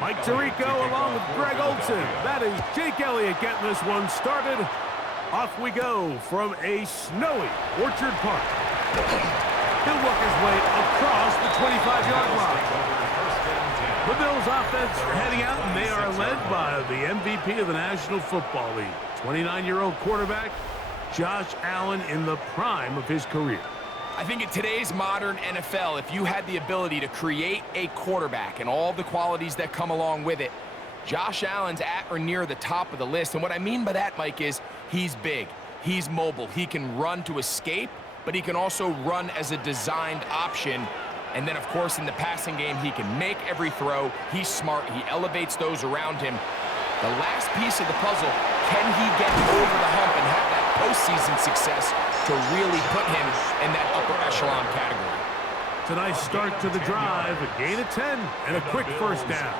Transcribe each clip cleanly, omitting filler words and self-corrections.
Mike Tirico along with Greg Olson. That is Jake Elliott getting this one started. Off we go from a snowy Orchard Park. He'll work his way across the 25-yard line. The Bills offense are heading out, and they are led by the MVP of the National Football League, 29-year-old quarterback Josh Allen in the prime of his career. I think in today's modern NFL, if you had the ability to create a quarterback and all the qualities that come along with it, Josh Allen's at or near the top of the list. And what I mean by that, Mike, is he's big, he's mobile, he can run to escape, but he can also run as a designed option. And then, of course, in the passing game, he can make every throw. He's smart. He elevates those around him. The last piece of the puzzle, can he get over the hump and have that postseason success to really put him in that upper echelon category? It's a nice start to the drive, a gain of 10, and a quick first down.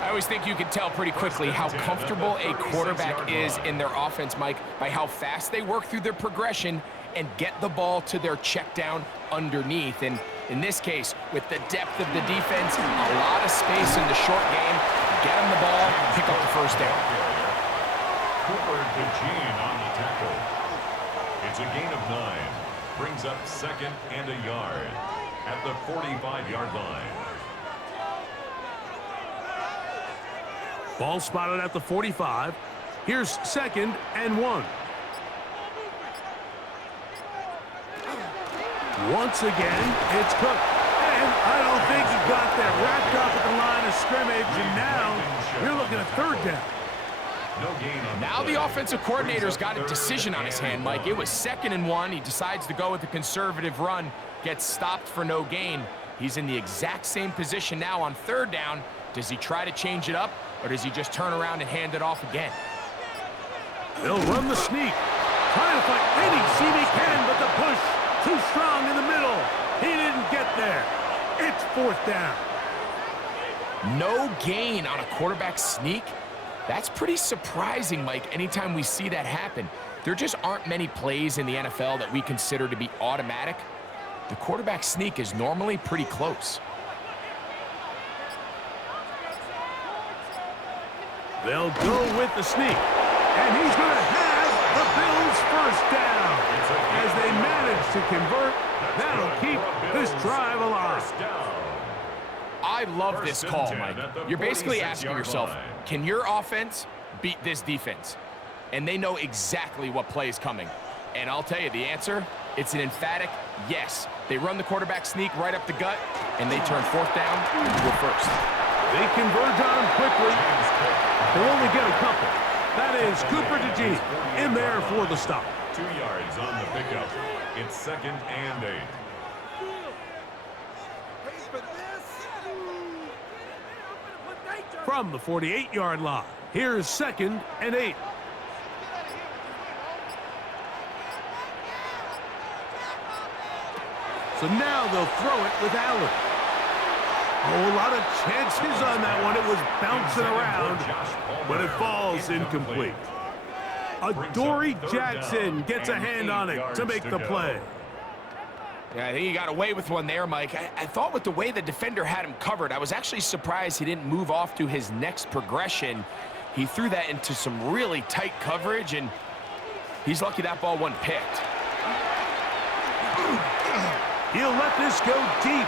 I always think you can tell pretty quickly how comfortable a quarterback is in their offense, Mike, by how fast they work through their progression and get the ball to their check down underneath. And in this case, with the depth of the defense, a lot of space in the short game, get him the ball, pick up the first down. Cooper DeJean on the tackle. It's a gain of 9. Brings up 2nd and a yard at the 45-yard line. Ball spotted at the 45. Here's 2nd and 1. Once again, it's Cook. And I don't think he got that wrapped up at the line of scrimmage, and now you're looking at 3rd down. Now the offensive coordinator's got a decision on his hand, Mike. It was 2nd and 1. He decides to go with a conservative run, gets stopped for no gain. He's in the exact same position now on 3rd down. Does he try to change it up, or does he just turn around and hand it off again? They'll run the sneak. Trying to find any seam he can, but the push too strong in the middle. He didn't get there. It's 4th down. No gain on a quarterback sneak? That's pretty surprising, Mike, anytime we see that happen. There just aren't many plays in the NFL that we consider to be automatic. The quarterback sneak is normally pretty close. They'll go with the sneak. And he's going to have the Bills' first down. As they manage to convert, that'll keep this drive alive. I love this call, Mike. You're basically asking yourself, can your offense beat this defense? And they know exactly what play is coming. And I'll tell you the answer, it's an emphatic yes. They run the quarterback sneak right up the gut, and they turn 4th down into a first. They converge on him quickly. They only get a couple. That is Cooper DeJean in there for the stop. 2 yards on the pickup. It's 2nd and 8. From the 48-yard line, here's 2nd and 8. So now they'll throw it with Allen. Oh, a lot of chances on that one. It was bouncing around, but it falls incomplete. Adoree Jackson gets a hand on it to make the play. Yeah, I think he got away with one there, Mike. I thought with the way the defender had him covered, I was actually surprised he didn't move off to his next progression. He threw that into some really tight coverage, and he's lucky that ball wasn't picked. He'll let this go deep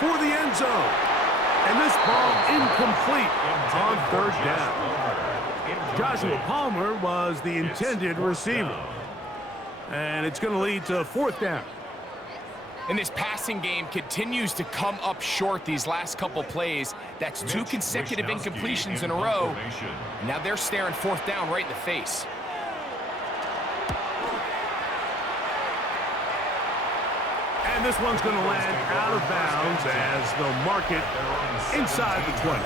for the end zone. And this ball incomplete on 3rd down. Joshua Palmer was the intended receiver. And it's going to lead to 4th down. And this passing game continues to come up short these last couple plays. That's 2 consecutive incompletions in a row. Now they're staring 4th down right in the face. And this one's going to land out of bounds as they'll mark it inside the 20.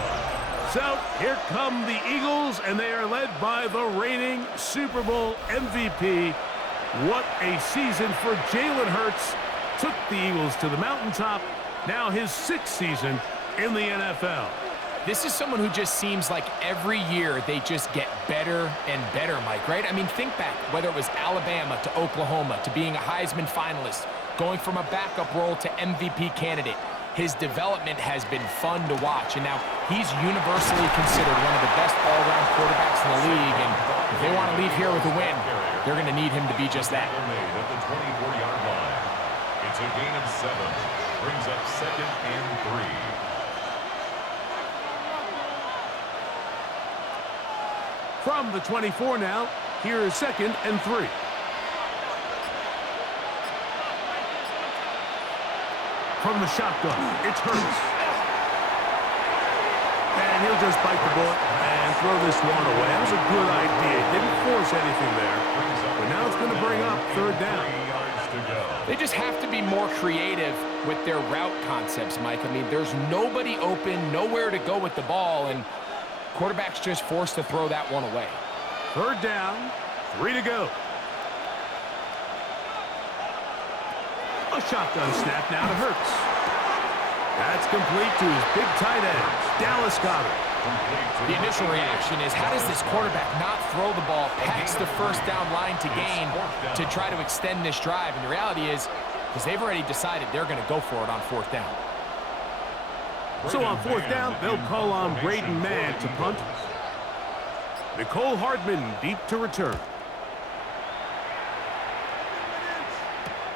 So here come the Eagles, and they are led by the reigning Super Bowl MVP. What a season for Jalen Hurts. Took the Eagles to the mountaintop. Now his 6th season in the NFL. This is someone who just seems like every year they just get better and better, Mike, right? I mean, think back, whether it was Alabama to Oklahoma to being a Heisman finalist, going from a backup role to MVP candidate. his development has been fun to watch. And now he's universally considered one of the best all-around quarterbacks in the league. And if they want to leave here with a win, they're going to need him to be just that. At the 24-yard line. It's a gain of 7. Brings up 2nd and 3. From the 24 now, here is 2nd and 3. From the shotgun, it's Hurts. And he'll just bite the bullet and throw this one away. That was a good idea. Didn't force anything there. But now it's going to bring up 3rd down. They just have to be more creative with their route concepts, Mike. I mean, there's nobody open, nowhere to go with the ball, and quarterback's just forced to throw that one away. 3rd down, 3 to go. A shotgun snap now to Hurts. That's complete to his big tight end, Dallas Goedert. The initial reaction is, how does this quarterback not throw the ball past the 1st down line to gain to try to extend this drive? And the reality is, because they've already decided they're going to go for it on 4th down. So on 4th down, they'll call on Braden Mann to punt. Nicole Hardman deep to return.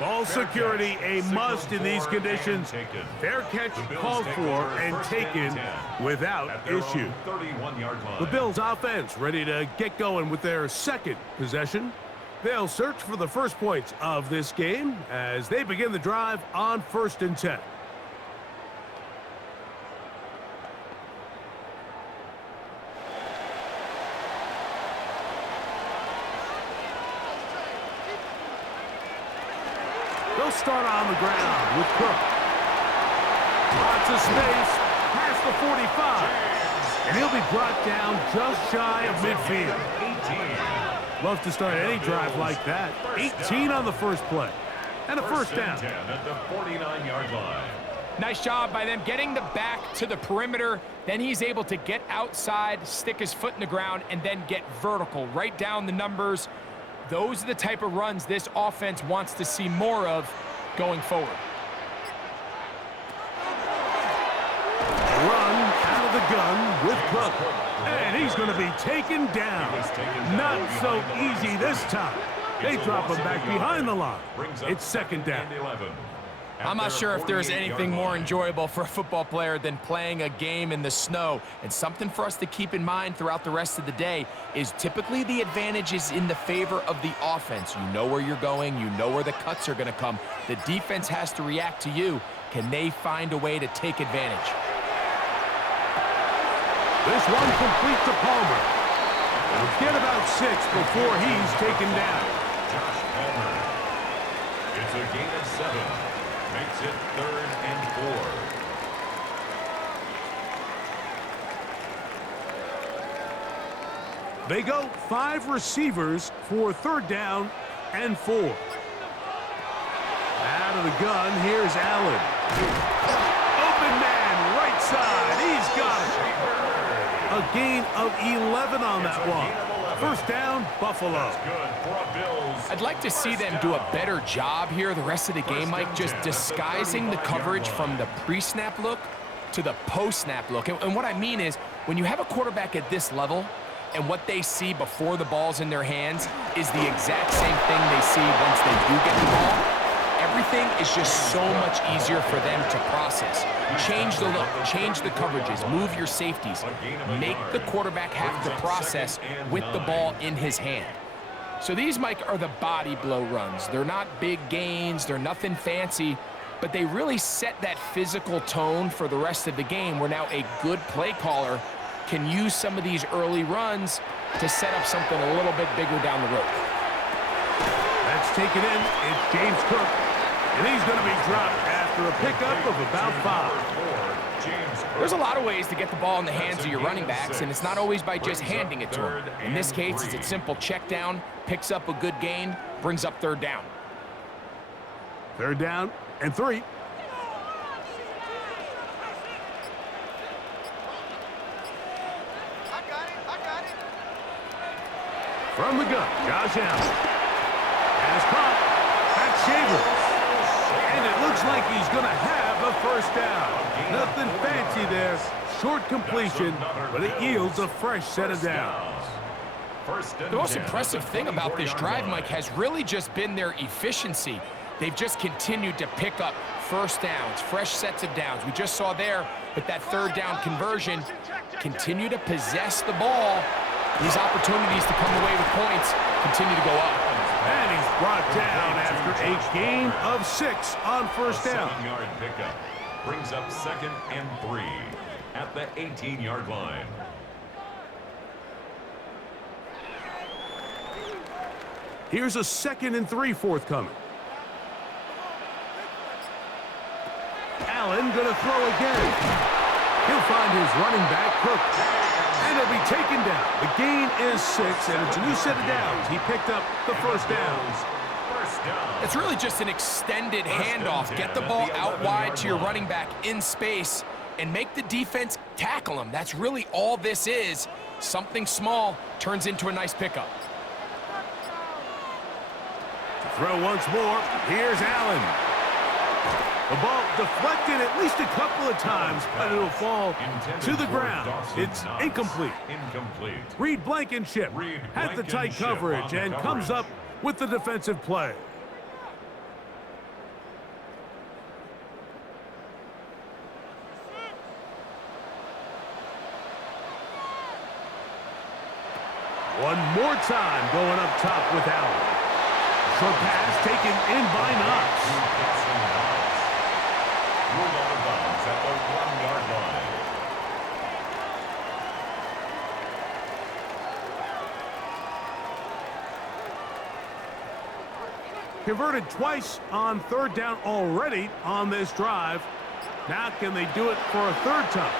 Ball security a must in these conditions. Fair catch called for and taken without issue. The Bills offense ready to get going with their 2nd possession. They'll search for the first points of this game as they begin the drive on 1st and 10. They'll start on the ground with Cook. Lots of space past the 45. And he'll be brought down just shy of midfield. 18. Love to start any drive like that. 18 on the first play. And a 1st down. 10 at the 49-yard line. Nice job by them getting the back to the perimeter. Then he's able to get outside, stick his foot in the ground, and then get vertical. Right down the numbers. Those are the type of runs this offense wants to see more of going forward. Run out of the gun with Cook. And he's going to be taken down. Not so easy this time. They drop him back behind the line. It's 2nd down. I'm not sure if there's anything more enjoyable for a football player than playing a game in the snow. And something for us to keep in mind throughout the rest of the day is typically the advantage is in the favor of the offense. You know where you're going. You know where the cuts are going to come. The defense has to react to you. Can they find a way to take advantage? This one complete to Palmer. Let's get about 6 before he's taken down. Josh Palmer. It's a gain of 7. Makes it 3rd and 4. They go 5 receivers for 3rd down and 4. Out of the gun, here's Allen. Open man, right side. He's got it. A gain of 11 on that one. 1st down, Buffalo. I'd like to see them do a better job here the rest of the game, Mike, just disguising the coverage from the pre-snap look to the post-snap look. And what I mean is, when you have a quarterback at this level, and what they see before the ball's in their hands is the exact same thing they see once they do get the ball, everything is just so much easier for them to process. Change the look, change the coverages, move your safeties. Make the quarterback have to process with the ball in his hand. So these, Mike, are the body blow runs. They're not big gains, they're nothing fancy, but they really set that physical tone for the rest of the game where now a good play caller can use some of these early runs to set up something a little bit bigger down the road. That's taken in. It's James Cook. And he's going to be dropped after a pickup of about 5. There's a lot of ways to get the ball in the hands of your running backs, and it's not always by just handing it to them. In this case, it's a simple check down, picks up a good gain, brings up 3rd down. 3rd down and 3. From the gun, Josh Allen. And it's caught. That's Shavers. And it looks like he's going to have a first down. Nothing fancy there. Short completion, but it yields a fresh set of downs. The most impressive thing about this drive, Mike, has really just been their efficiency. They've just continued to pick up first downs, fresh sets of downs. We just saw there with that third down conversion, continue to possess the ball. These opportunities to come away with points continue to go up. And he's brought down after a gain of 6 on first down. 7-yard pickup brings up 2nd and 3 at the 18-yard line. Here's a 2nd and 3 forthcoming. Allen gonna throw again. He'll find his running back, Cook. And he'll be taken down. The gain is 6, and it's a new set of downs. He picked up the first downs. It's really just an extended handoff. Get the ball out wide to your running back in space and make the defense tackle him. That's really all this is. Something small turns into a nice pickup. To throw once more, here's Allen. The ball deflected at least a couple of times, but it'll fall to the ground. It's incomplete. Reed Blankenship had the tight coverage and comes up with the defensive play. One more time going up top with Allen. Short pass taken in by Knox. Ruled out of bounds at the 1-yard line. Converted twice on third down already on this drive. Now can they do it for a third time?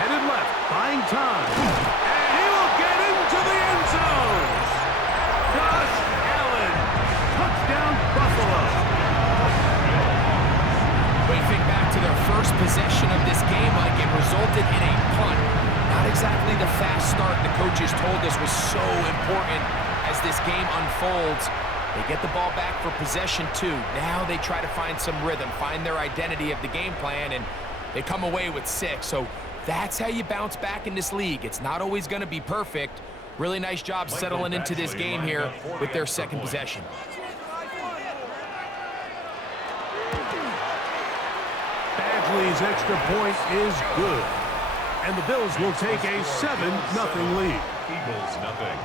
Headed left, buying time. And he will get into the end zone. Josh Allen, touchdown Buffalo. When you think back to their first possession of this game, like it resulted in a punt. Not exactly the fast start the coaches told us was so important as this game unfolds. They get the ball back for possession 2. Now they try to find some rhythm, find their identity of the game plan, and they come away with 6. So that's how you bounce back in this league. It's not always going to be perfect. Really nice job settling into this game here with their second possession. Badgley's extra point is good. And the Bills will take a 7-0 lead. Eagles nothing.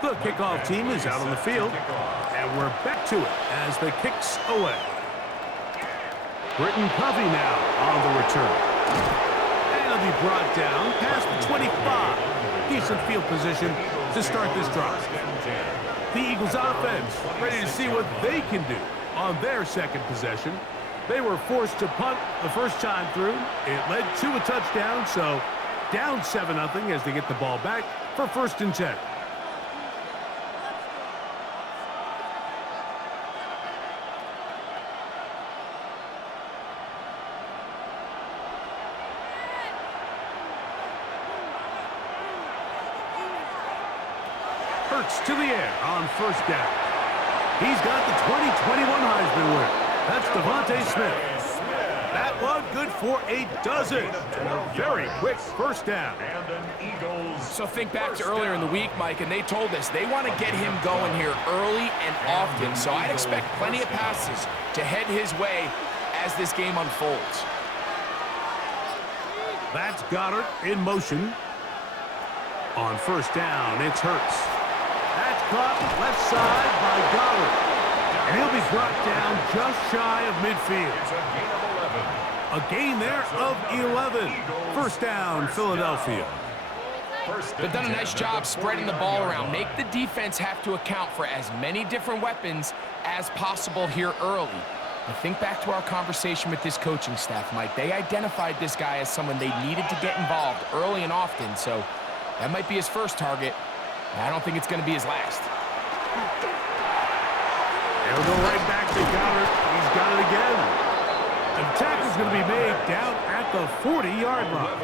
The kickoff team is out on the field, and we're back to it as the kick's away. Britton Covey now on the return. And he'll be brought down past the 25. Decent field position to start this drive. The Eagles offense ready to see what they can do on their second possession. They were forced to punt the first time through. It led to a touchdown, so down 7-0 as they get the ball back for 1st and 10. To the air on first down. He's got the 2021 Heisman winner. That's Devontae Smith. That one good for a dozen. And a very quick first down. And an Eagles. So think back to earlier in the week, Mike, and they told us they want to get him going here early and often. So I'd expect plenty of passes to head his way as this game unfolds. That's Goddard in motion. On first down, it's Hurts. That's caught left side by Goddard. And he'll be brought down just shy of midfield. It's a gain of 11. A gain there of 11. First down, Philadelphia. They've done a nice job spreading the ball around. Make the defense have to account for as many different weapons as possible here early. I think back to our conversation with this coaching staff, Mike. They identified this guy as someone they needed to get involved early and often, so that might be his first target. I don't think it's going to be his last. They'll go right back to Goddard. He's got it again. The tackle's going to be made down at the 40-yard line.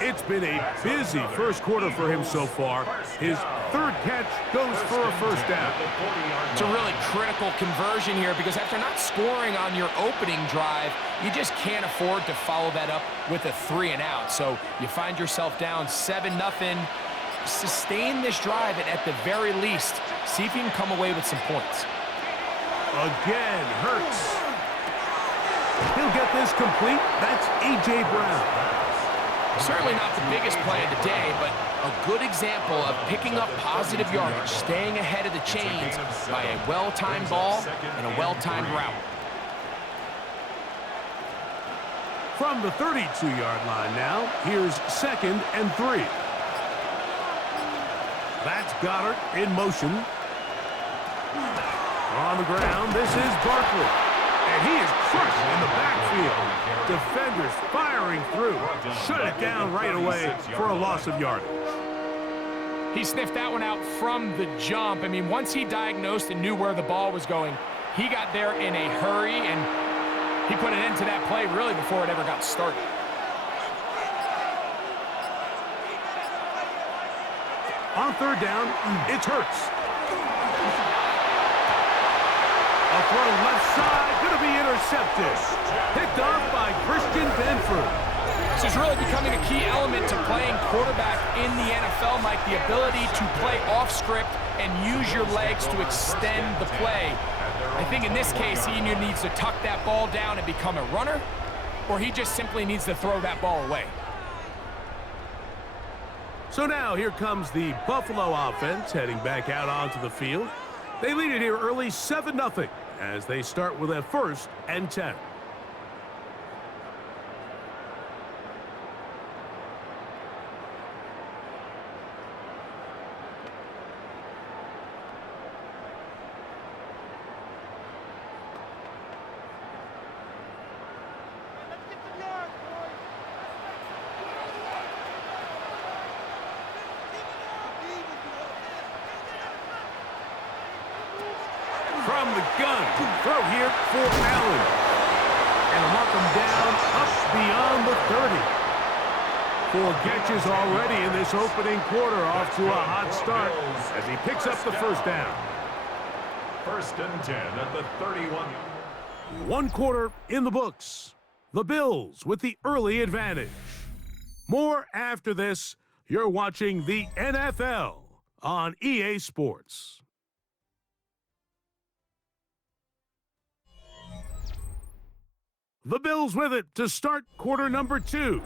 It's been a busy first quarter for him so far. His third catch goes for a first down. It's a really critical conversion here because after not scoring on your opening drive, you just can't afford to follow that up with a 3-and-out. So you find yourself down 7-0. Sustain this drive and at the very least, see if you can come away with some points. Again, Hurts. He'll get this complete. That's A.J. Brown. Certainly not the biggest play of the day, but a good example of picking up positive yardage, staying ahead of the chains by a well-timed ball and a well-timed route. From the 32-yard line now, here's 2nd and 3. That's Goddard in motion. On the ground, this is Barkley. And he is crushed in the backfield. Defenders firing through. Shut it down right away for a loss of yardage. He sniffed that one out from the jump. I mean, once he diagnosed and knew where the ball was going, he got there in a hurry, and he put an end to that play really before it ever got started. On third down, it's Hurts. A throw left side, going to be intercepted. Picked off by Christian Benford. This is really becoming a key element to playing quarterback in the NFL, Mike, the ability to play off script and use your legs to extend the play. I think in this case, he either needs to tuck that ball down and become a runner, or he just simply needs to throw that ball away. So now here comes the Buffalo offense heading back out onto the field. They lead it here early 7-0 as they start with a 1st and 10. From the gun, throw here for Allen. And mark him down up beyond the 30. 4 catches already in this opening quarter, off to a hot start as he picks up the first down. 1st and 10 at the 31. 1 quarter in the books. The Bills with the early advantage. More after this. You're watching the NFL on EA Sports. The Bills with it to start quarter number 2.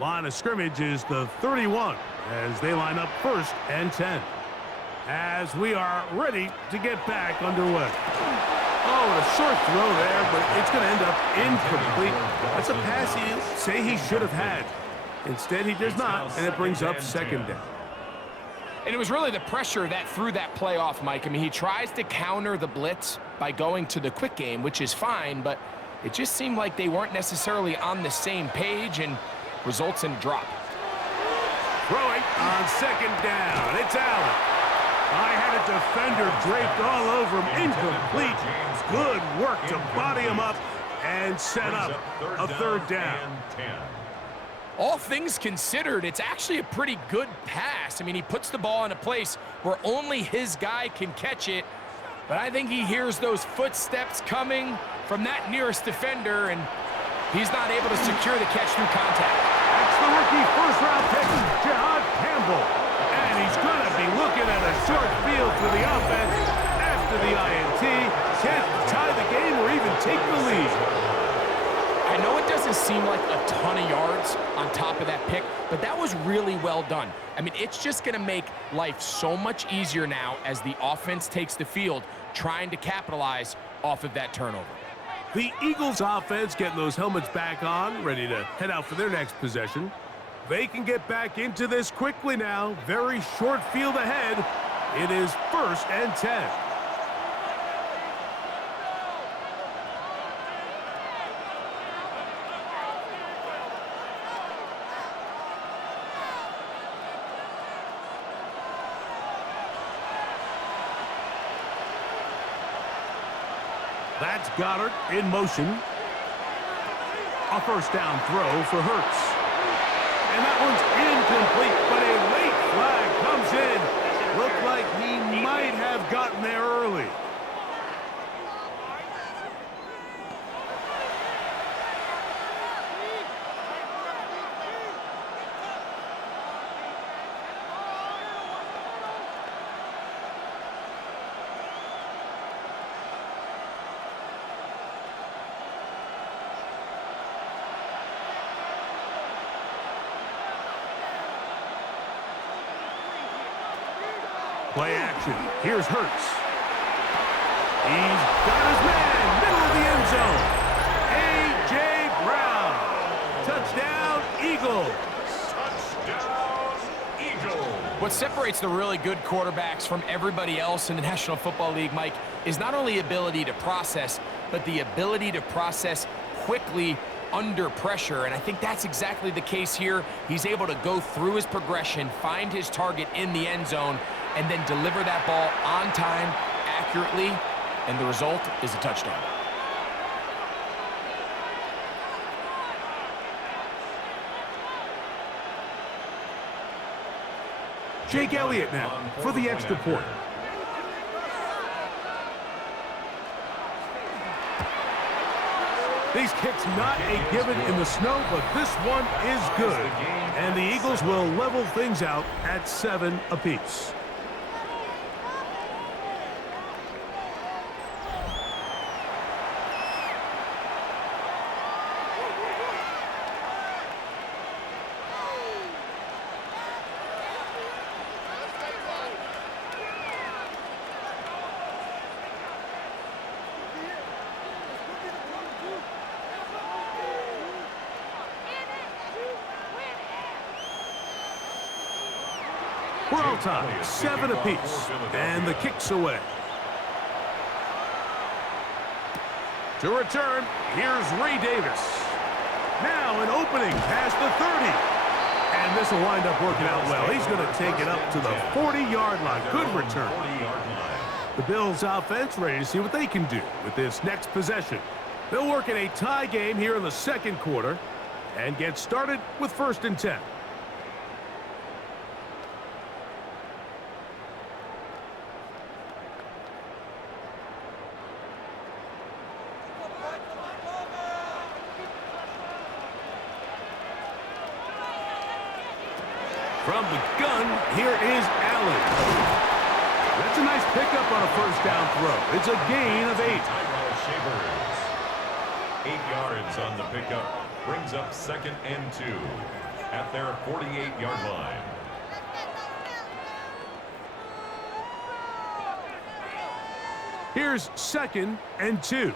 Line of scrimmage is the 31 as they line up 1st and 10. As we are ready to get back underway. Oh, a short throw there, but it's going to end up incomplete. That's a pass he say he should have had. Instead, he does not, and it brings up 2nd down. And it was really the pressure that threw that play off, Mike. I mean, he tries to counter the blitz by going to the quick game, which is fine, but it just seemed like they weren't necessarily on the same page and results in a drop. Throwing on 2nd down. It's Allen. I had a defender draped all over him. Incomplete. Good work to body him up and set up a 3rd down. All things considered, it's actually a pretty good pass. I mean, he puts the ball in a place where only his guy can catch it, but I think he hears those footsteps coming from that nearest defender, and he's not able to secure the catch through contact. That's the rookie first-round pick, Jihad Campbell. And he's going to be looking at a short field for the offense after the INT. Can't tie the game or even take the lead. I know it doesn't seem like a ton of yards on top of that pick, but that was really well done. I mean, it's just going to make life so much easier now as the offense takes the field, trying to capitalize off of that turnover. The Eagles offense getting those helmets back on, ready to head out for their next possession. They can get back into this quickly now. Very short field ahead. It is 1st and 10. That's Goddard in motion. A first down throw for Hurts. And that one's incomplete, but a late flag comes in. Looked like he might have gotten there early. Play action. Here's Hurts. He's got his man, middle of the end zone. A.J. Brown. Touchdown, Eagles. Touchdown, Eagles. What separates the really good quarterbacks from everybody else in the National Football League, Mike, is not only ability to process, but the ability to process quickly under pressure, and I think that's exactly the case here. He's able to go through his progression, find his target in the end zone, and then deliver that ball on time, accurately, and the result is a touchdown. Jake Elliott now for the extra point. These kicks not a given in the snow, but this one is good. And the Eagles will level things out at 7 apiece. We're all tied, 7 apiece, and the kick's away. To return, here's Ray Davis. Now an opening past the 30. And this will wind up working out well. He's going to take it up to the 40-yard line. Good return. The Bills' offense ready to see what they can do with this next possession. They'll work in a tie game here in the second quarter and get started with 1st and 10. From the gun, here is Allen. That's a nice pickup on a first down throw. It's a gain of 8. 8 yards on the pickup. Brings up 2nd and 2 at their 48-yard line. Here's 2nd and 2.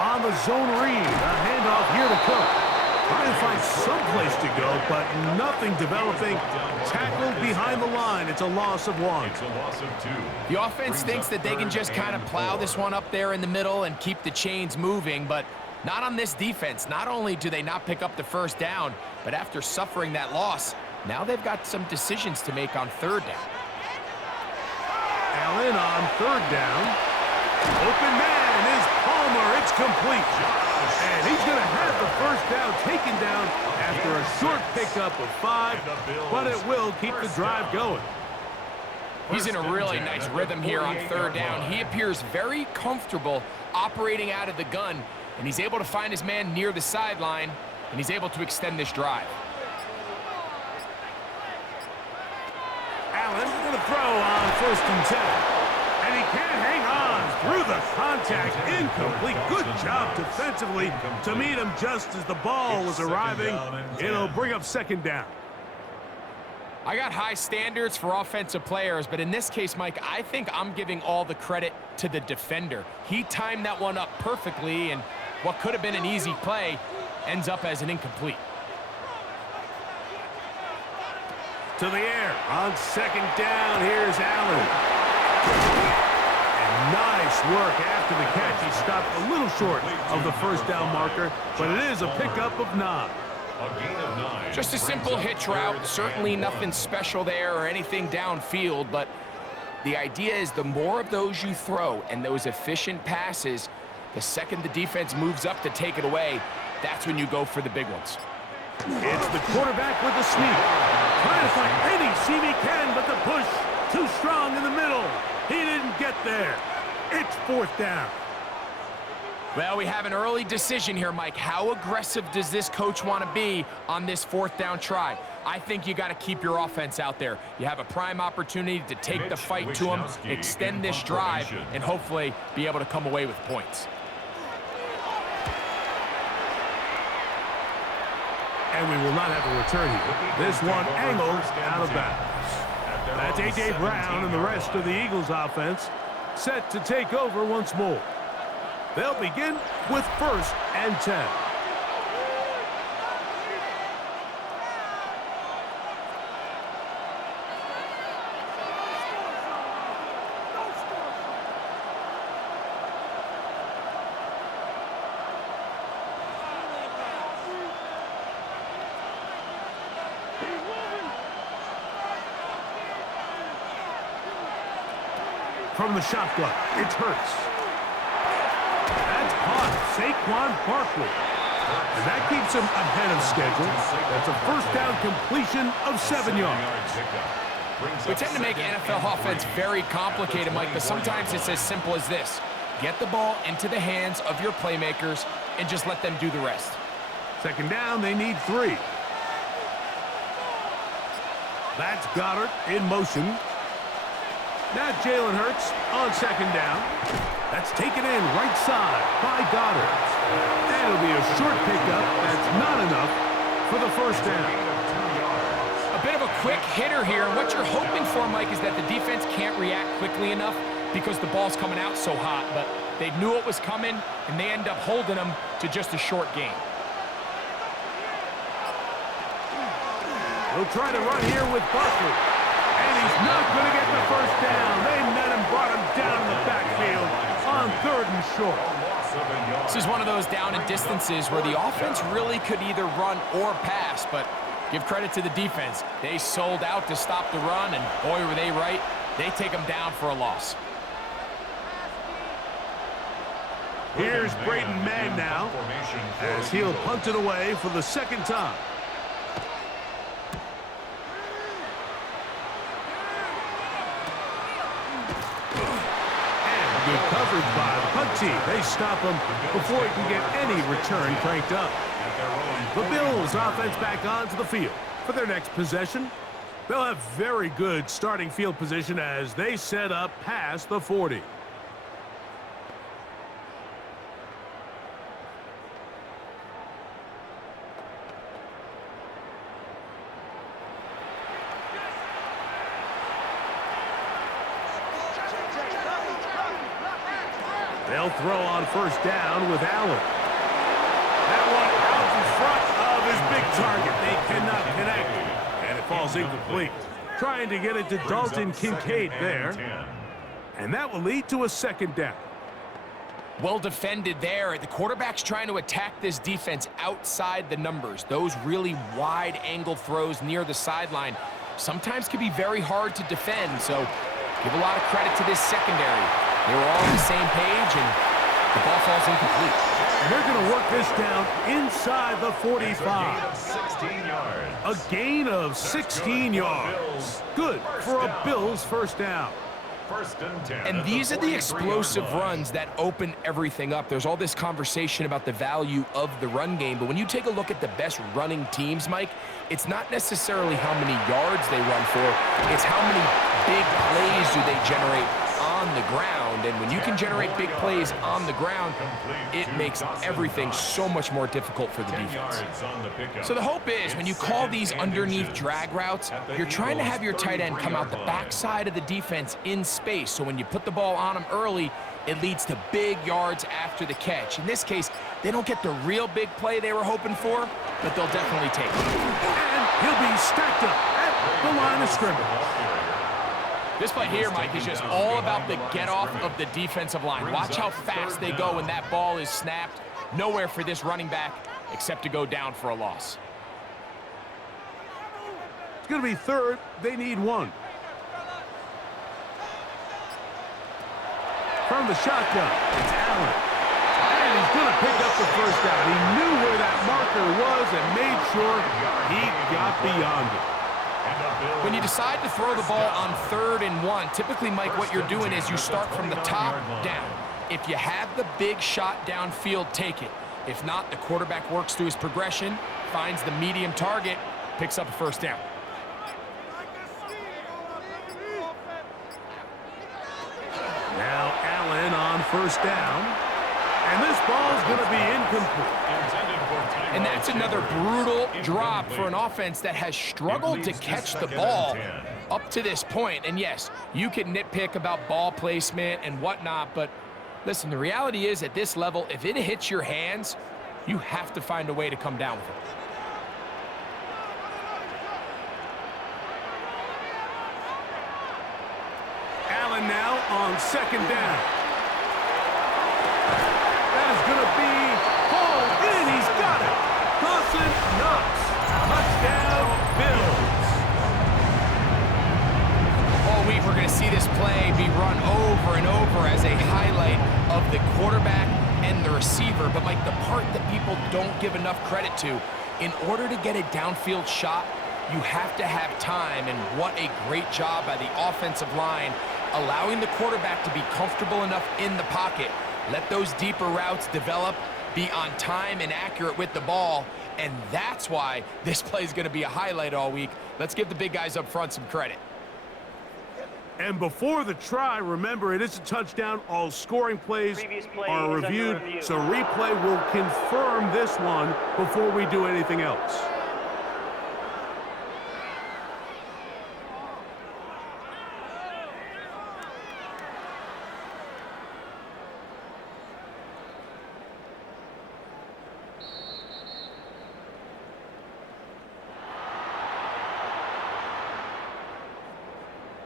On the zone read, a handoff here to Cook. Trying to find some place to go, but nothing developing. Tackled behind the line. It's a loss of 1. It's a loss of 2. The offense thinks that they can just kind of plow this one up there in the middle and keep the chains moving, but not on this defense. Not only do they not pick up the first down, but after suffering that loss, now they've got some decisions to make on 3rd down. Allen on 3rd down. Open man is Palmer. It's complete. And he's going to have the first down taken down after a short pickup of 5, but it will keep the drive going. He's in a really nice rhythm here on 3rd down. He appears very comfortable operating out of the gun, and he's able to find his man near the sideline, and he's able to extend this drive. Allen going to throw on 1st and 10. And he can't hang on through the contact. Incomplete. Good job defensively to meet him just as the ball was arriving. It'll bring up 2nd down. I got high standards for offensive players, but in this case, Mike, I think I'm giving all the credit to the defender. He timed that one up perfectly, and what could have been an easy play ends up as an incomplete. To the air on 2nd down. Here's Allen. And nice work after the catch. He stopped a little short of the first down marker, but it is a pickup of 9. A gain of 9. Just a simple hitch route. Certainly nothing special there or anything downfield, but the idea is the more of those you throw and those efficient passes, the second the defense moves up to take it away, that's when you go for the big ones. It's the quarterback with the sweep. Trying to find any seam he can, but the push too strong in the middle. He didn't get there. It's 4th down. Well, we have an early decision here, Mike. How aggressive does this coach want to be on this 4th down try? I think you got to keep your offense out there. You have a prime opportunity to take the fight to him, extend this drive, and hopefully be able to come away with points. And we will not have a return here. This one angled out of bounds. That's A.J. Brown and the rest of the Eagles offense set to take over once more. They'll begin with 1st and 10. From the shotgun, it's Hurts. That's caught, Saquon Barkley. And that keeps him ahead of schedule. That's a 1st down completion of 7 yards. We tend to make NFL offense very complicated, Mike, but sometimes it's as simple as this. Get the ball into the hands of your playmakers and just let them do the rest. 2nd down, they need 3. That's Goddard in motion. Now Jalen Hurts on 2nd down. That's taken in right side by Goddard. That'll be a short pickup. That's not enough for the 1st down. A bit of a quick hitter here, and what you're hoping for, Mike, is that the defense can't react quickly enough because the ball's coming out so hot, but they knew it was coming, and they end up holding them to just a short gain. They'll try to run here with Barkley. And he's not going to get the 1st down. They met him, brought him down in the backfield on 3rd and short. This is one of those down and distances where the offense really could either run or pass, but give credit to the defense. They sold out to stop the run, and boy, were they right. They take them down for a loss. Here's Braden Mann now as he'll punt it away for the 2nd time. Good coverage by the punt team. They stop him before he can get any return cranked up. The Bills offense back onto the field for their next possession. They'll have very good starting field position as they set up past the 40. They'll throw on 1st down with Allen. That one out in front of his big target. They cannot connect, and it falls incomplete. Trying to get it to Dalton Kincaid there, and that will lead to a 2nd down. Well defended there. The quarterback's trying to attack this defense outside the numbers. Those really wide angle throws near the sideline sometimes can be very hard to defend, so give a lot of credit to this secondary. They were all on the same page, and the ball falls incomplete. And they're going to work this down inside the 45. A gain of 16 yards. Good for a Bills 1st down. 1st and 10. And these are the explosive runs that open everything up. There's all this conversation about the value of the run game, but when you take a look at the best running teams, Mike, it's not necessarily how many yards they run for, it's how many big plays do they generate on the ground. And when you can generate big plays on the ground, it makes everything so much more difficult for the defense. So the hope is when you call these underneath drag routes, you're trying to have your tight end come out the backside of the defense in space. So when you put the ball on him early, it leads to big yards after the catch. In this case, they don't get the real big play they were hoping for, but they'll definitely take it. And he'll be stacked up at the line of scrimmage. This play here, Mike, is just all about the get-off of the defensive line. Watch how fast they go when that ball is snapped. Nowhere for this running back except to go down for a loss. going to be third. They need one. From the shotgun, it's Allen. And he's going to pick up the first down. He knew where that marker was and made sure he got beyond it. When you decide to throw the ball on 3rd and 1, typically, Mike, what you're doing is you start from the top down. If you have the big shot downfield, take it. If not, the quarterback works through his progression, finds the medium target, picks up a first down. Now Allen on first down. And this ball's going to be incomplete. And that's another brutal drop for an offense that has struggled to catch the ball up to this point. And yes, you can nitpick about ball placement and whatnot, but listen, the reality is at this level, if it hits your hands, you have to find a way to come down with it. Allen now on 2nd down. That is going to be hauled in. He's got it. Dawson Knox. Touchdown, Bills. All week we're going to see this play be run over and over as a highlight of the quarterback and the receiver. But, Mike, the part that people don't give enough credit to, in order to get a downfield shot, you have to have time, and what a great job by the offensive line allowing the quarterback to be comfortable enough in the pocket. Let those deeper routes develop, be on time and accurate with the ball, and that's why this play is going to be a highlight all week. Let's give the big guys up front some credit. And before the try, remember, it is a touchdown. All scoring plays are reviewed, so replay will confirm this one before we do anything else.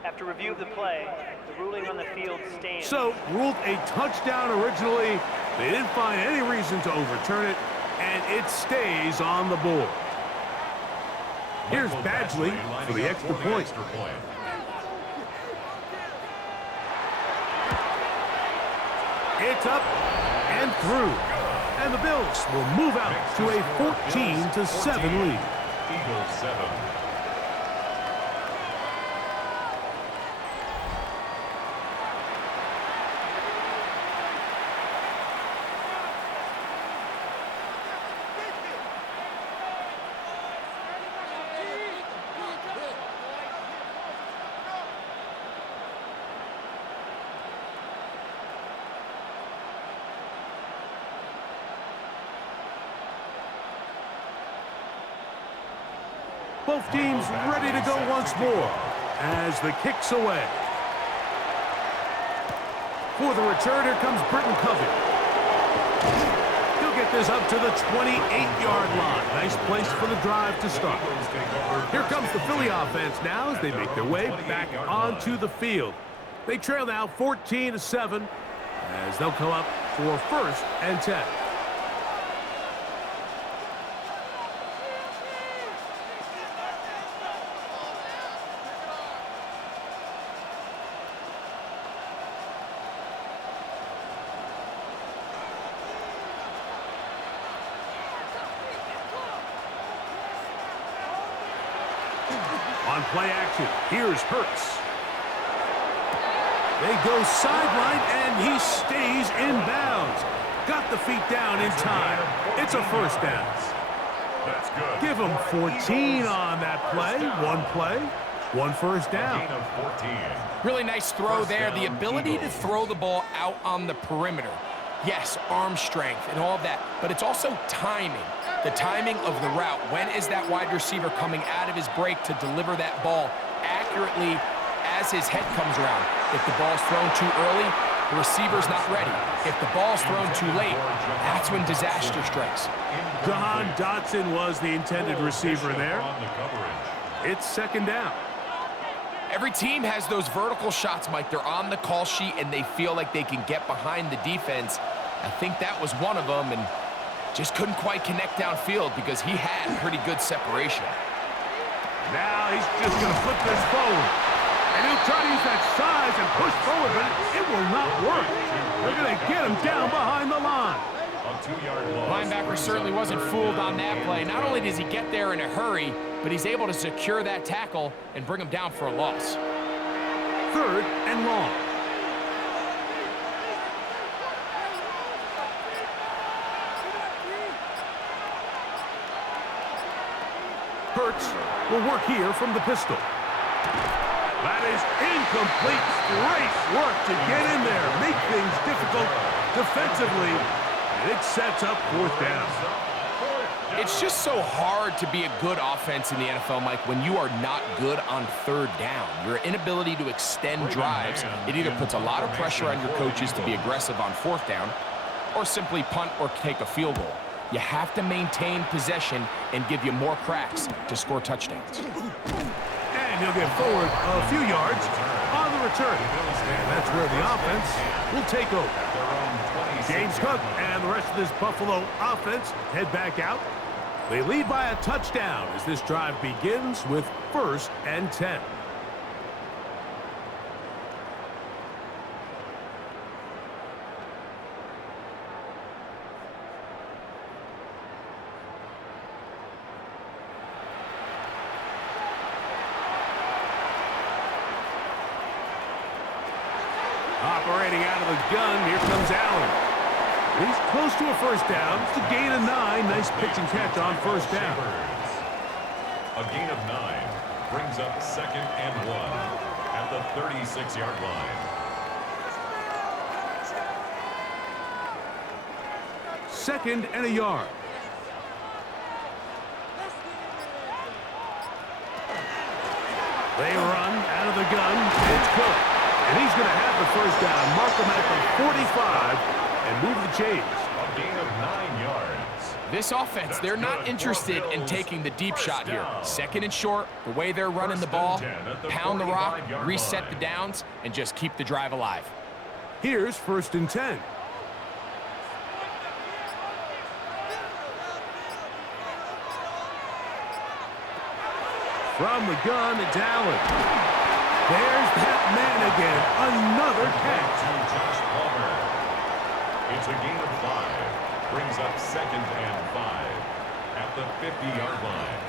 After review of the play, the ruling on the field stands. So, ruled a touchdown originally. They didn't find any reason to overturn it, and it stays on the board. Here's Badgley for the extra point. It's up and through. And the Bills will move out to a 14-7 lead. Eagles 7. Both teams ready to go once more as the kick's away. For the return, here comes Britton Covey. He'll get this up to the 28-yard line. Nice place for the drive to start. Here comes the Philly offense now as they make their way back onto the field. They trail now 14-7 as they'll come up for 1st and 10. On play action, here's Hurts. They go sideline, and he stays in bounds. Got the feet down in time. It's a first down. That's good. Give him 14 on that play. One first down. Gain of 14. Really nice throw there. The ability to throw the ball out on the perimeter. Yes, arm strength and all of that, but it's also timing. The timing of the route. When is that wide receiver coming out of his break to deliver that ball accurately as his head comes around? If the ball's thrown too early, the receiver's not ready. If the ball's thrown too late, that's when disaster strikes. Jahan Dotson was the intended receiver there. It's 2nd down. Every team has those vertical shots, Mike. They're on the call sheet, and they feel like they can get behind the defense. I think that was one of them, and just couldn't quite connect downfield because he had pretty good separation. Now he's just going to flip this forward. And he'll try to use that size and push forward, but it will not work. They're going to get him down behind the line. Linebacker certainly wasn't fooled on that play. Not only does he get there in a hurry, but he's able to secure that tackle and bring him down for a loss. 3rd and long. Hurts will work here from the pistol. That is incomplete. Great work to get in there, make things difficult defensively, and it sets up 4th down. It's just so hard to be a good offense in the NFL, Mike, when you are not good on 3rd down. Your inability to extend drives, it either puts a lot of pressure on your coaches to be aggressive on 4th down or simply punt or take a field goal. You have to maintain possession and give you more cracks to score touchdowns. And he'll get forward a few yards on the return. And that's where the offense will take over. James Cook and the rest of this Buffalo offense head back out. They lead by a touchdown as this drive begins with 1st and 10. Operating out of the gun, here comes Allen. He's close to a 1st down. It's a gain of 9. Nice pitch and catch on 1st down. A gain of 9 brings up 2nd and 1 at the 36-yard line. 2nd and a yard. They run out of the gun. It's Cook. And he's going to have the 1st down. Mark him at the 45 and move the chains. A gain of 9 yards. This offense, they're not interested in taking the deep shot here. 2nd and short, the way they're running the ball, pound the rock, reset the downs, and just keep the drive alive. Here's 1st and 10. From the gun, it's Allen. There's that man again. Another catch. Josh Palmer. It's a gain of 5. Brings up 2nd and 5 at the 50-yard line.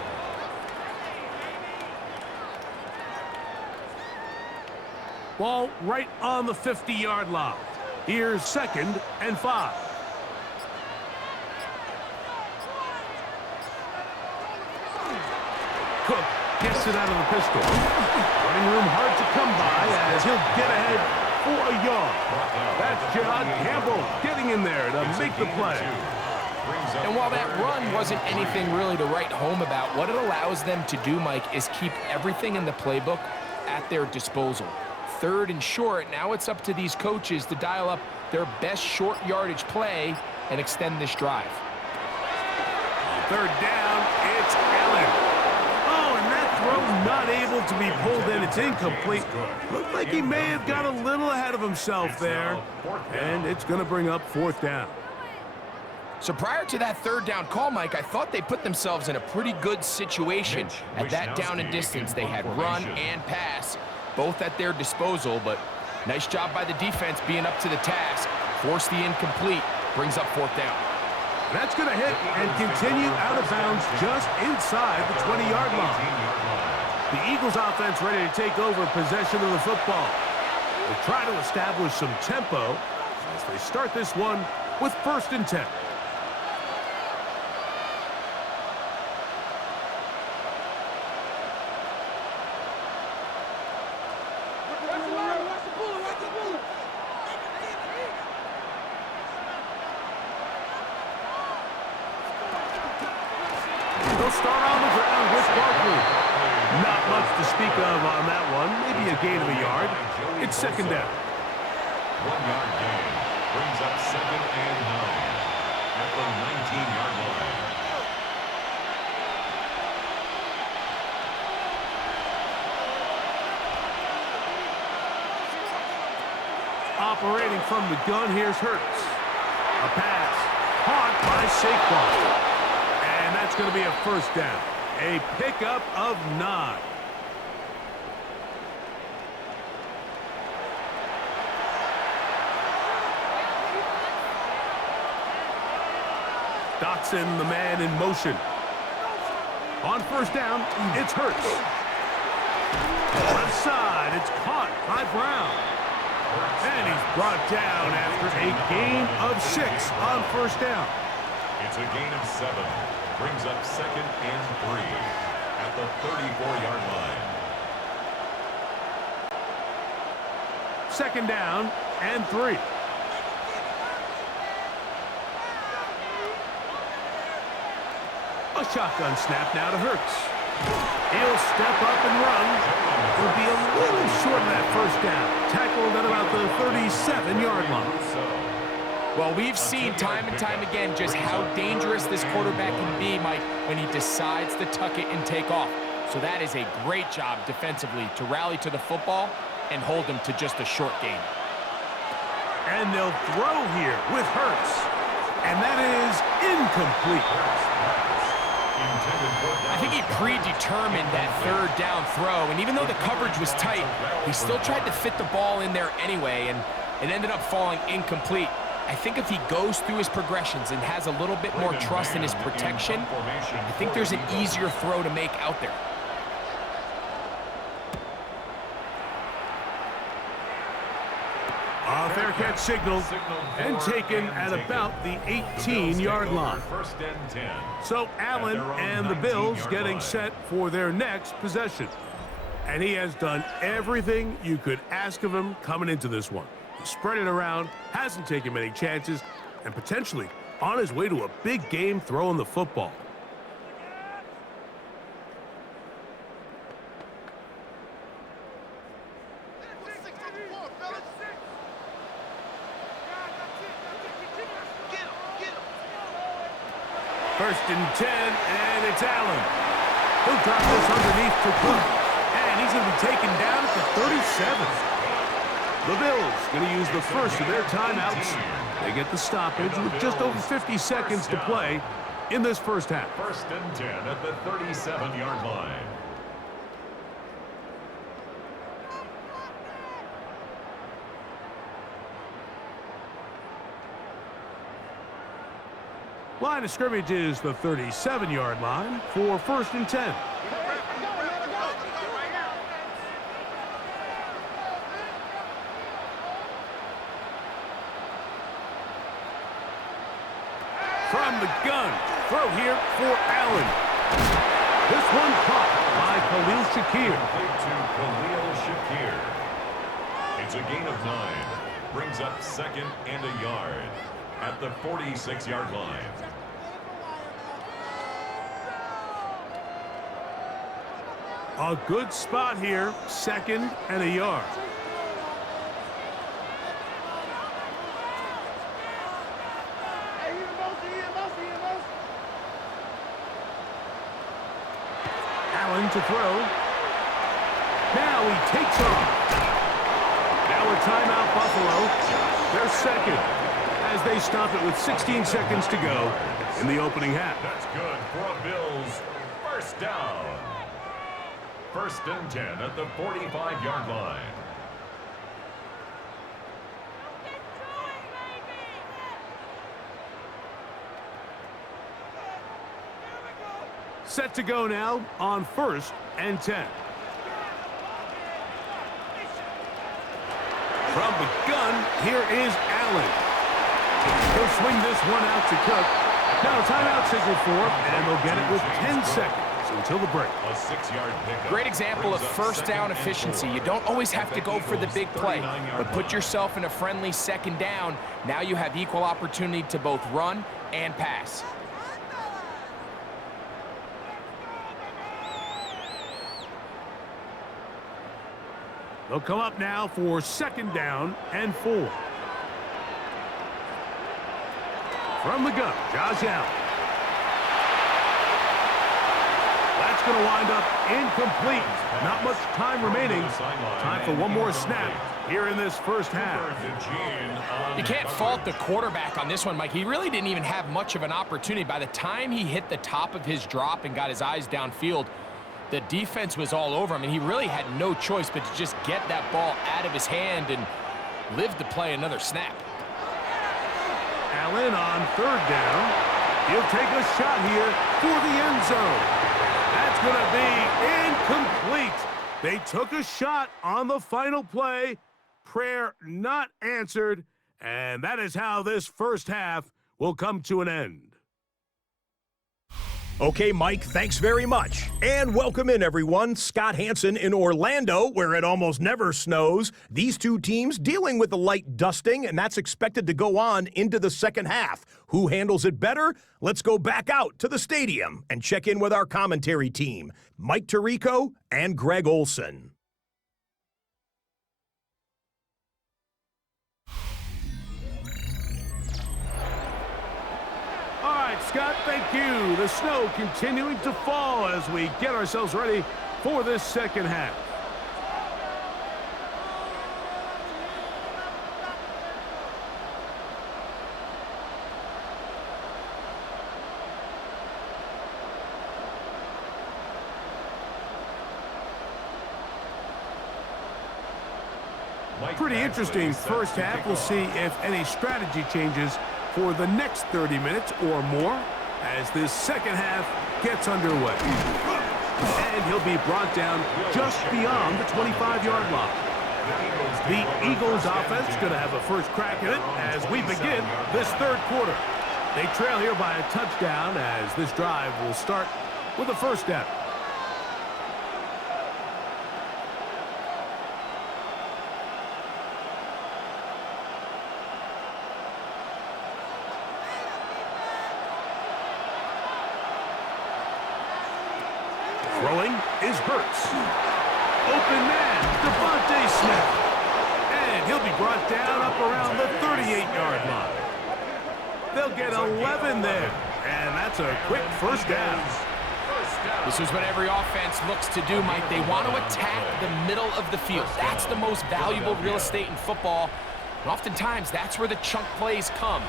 Ball right on the 50-yard line. Here's 2nd and 5. Cook gets it out of the pistol. Running room hard to come by as he'll get ahead for a yard. That's John Campbell getting in there to make the play. And while that run wasn't anything really to write home about, what it allows them to do, Mike, is keep everything in the playbook at their disposal. 3rd and short, now it's up to these coaches to dial up their best short yardage play and extend this drive. 3rd down, it's Allen. Not able to be pulled in. It's incomplete. Looked like he may have got a little ahead of himself there. And it's going to bring up 4th down. So prior to that 3rd down call, Mike, I thought they put themselves in a pretty good situation at that down and distance. They had run and pass, both at their disposal, but nice job by the defense being up to the task. Force the incomplete, brings up 4th down. That's going to hit and continue out of bounds just inside the 20-yard line. The Eagles offense ready to take over possession of the football. They try to establish some tempo as they start this one with 1st and 10. They'll start on the ground with Barkley. Not much to speak of on that one. Maybe a gain of a yard. It's 2nd down. 1-yard gain brings up 2nd and 9 at the 19-yard line. Operating from the gun, here's Hurts. A pass caught by Saquon. And that's going to be a 1st down. A pickup of 9. Dotson, the man in motion. On first down, it's Hurts. Left side, it's caught by Brown. And he's brought down after a gain of 6 on first down. It's a gain of 7. Brings up 2nd and 3 at the 34-yard line. 2nd down and 3. A shotgun snap now to Hurts. He'll step up and run. He'll be a little short of that first down. Tackled at about the 37-yard line. Well, we've seen time and time again just how dangerous this quarterback can be, Mike, when he decides to tuck it and take off. So that is a great job defensively to rally to the football and hold him to just a short gain. And they'll throw here with Hurts. And that is incomplete. I think he predetermined that 3rd down throw, and even though the coverage was tight, he still tried to fit the ball in there anyway, and it ended up falling incomplete. I think if he goes through his progressions and has a little bit more trust in his protection, I think there's an easier throw to make out there. A fair catch signal and taken at about the 18-yard line. So Allen and the Bills getting set for their next possession. And he has done everything you could ask of him coming into this one. He spread it around, hasn't taken many chances, and potentially on his way to a big game throwing the football. First and 10, and it's Allen. He'll drop this underneath to Cook, and he's going to be taken down at the 37. The Bills going to use the first of their timeouts. They get the stoppage with just over 50 seconds to play in this first half. First and 10 at the 37-yard line. Line of scrimmage is the 37-yard line for first and 10. From the gun, throw here for Allen. This one caught by Khalil Shakir. Khalil Shakir. It's a gain of 9. Brings up 2nd and a yard at the 46-yard line. A good spot here, 2nd and a yard. Allen to throw. Now he takes off. Now a timeout, Buffalo. They're second as they stop it with 16 seconds to go in the opening half. That's good for a Bills first down. First and 10 at the 45-yard line. Set to go now on first and 10. From the gun, here is Allen. He'll swing this one out to Cook. Now timeout signal for him, and they'll get it with 10 seconds until the break. A 6-yard pickup. Great example of first down efficiency. You don't always have to go for the big play, but put yourself in a friendly 2nd down. Now you have equal opportunity to both run and pass. They'll come up now for 2nd down and 4. From the gun, Josh Allen. That's going to wind up incomplete. Not much time remaining. Time for one more snap. here in this first half. You can't fault the quarterback on this one, Mike. He really didn't even have much of an opportunity. By the time he hit the top of his drop and got his eyes downfield, the defense was all over him, and he really had no choice but to just get that ball out of his hand and live to play another snap. Allen on third down. He'll take a shot here for the end zone. That's going to be incomplete. They took a shot on the final play. Prayer not answered. And that is how this first half will come to an end. Okay, Mike, thanks very much. And welcome in, everyone. Scott Hansen in Orlando, where it almost never snows. These two teams dealing with a light dusting, and that's expected to go on into the second half. Who handles it better? Let's go back out to the stadium and check in with our commentary team, Mike Tirico and Greg Olson. All right, Scott, thank you. The snow continuing to fall as we get ourselves ready for this second half. Pretty interesting first half. We'll see if any strategy changes for the next 30 minutes or more as this second half gets underway. And he'll be brought down just beyond the 25-yard line. The Eagles offense is going to have a first crack at it as we begin this third quarter. They trail here by a touchdown as this drive will start with a first down. Throwing is Hurts. Open man, Devontae Smith. And he'll be brought down up around the 38-yard line. They'll get 11 there. And that's a quick first down. This is what every offense looks to do, Mike. They want to attack the middle of the field. That's the most valuable real estate in football. And oftentimes, that's where the chunk plays come.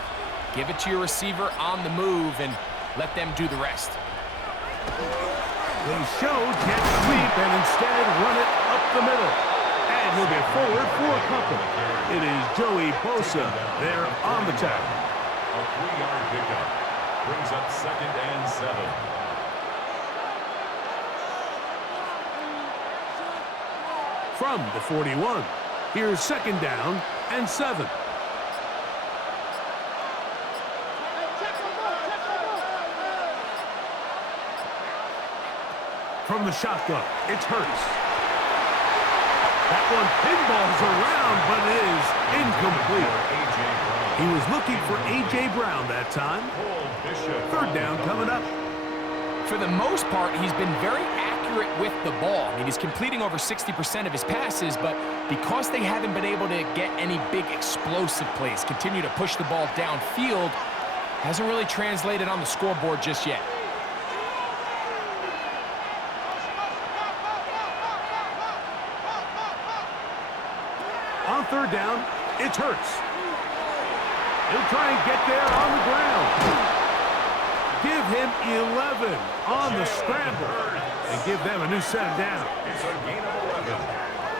Give it to your receiver on the move and let them do the rest. They show jet sweep and instead run it up the middle. And he'll get forward for a couple. It is Joey Bosa there on the tackle. A 3-yard pickup brings up 2nd and 7. From the 41, here's 2nd down and 7. From the shotgun, it's Hurts. That one pinballs around, but it is incomplete. He was looking for A.J. Brown that time. 3rd down coming up. For the most part, he's been very accurate with the ball. I mean, he's completing over 60% of his passes, but because they haven't been able to get any big explosive plays, continue to push the ball downfield, hasn't really translated on the scoreboard just yet. On 3rd down, it's Hurts. He'll try and get there on the ground. Give him 11 on the scramble and give them a new set of downs.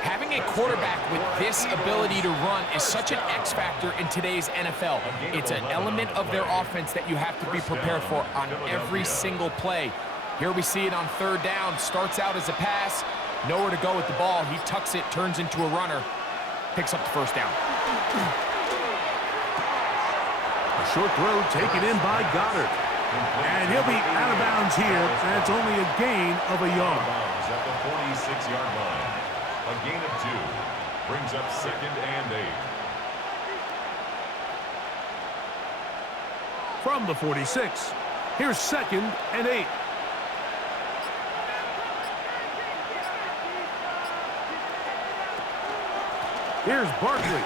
Having a quarterback with this ability to run is such an X factor in today's NFL. It's an element of their offense that you have to be prepared for on every single play. Here we see it on 3rd down. Starts out as a pass. Nowhere to go with the ball. He tucks it, turns into a runner. Picks up the first down. A short throw taken in by Goddard. And he'll be out of bounds here. That's only a gain of a yard. At the 46-yard line. A gain of 2 brings up 2nd and 8. From the 46, here's 2nd and 8. Here's Barkley.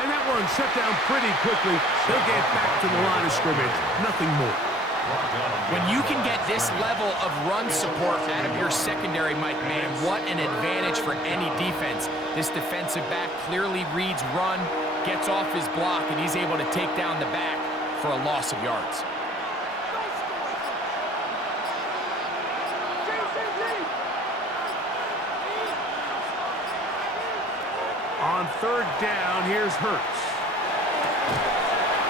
And that one shut down pretty quickly. They'll get back to the line of scrimmage. Nothing more. When you can get this level of run support out of your secondary, Mike, man, what an advantage for any defense. defense. This defensive back clearly reads run, gets off his block, and he's able to take down the back for a loss of yards. On third down, here's Hurts.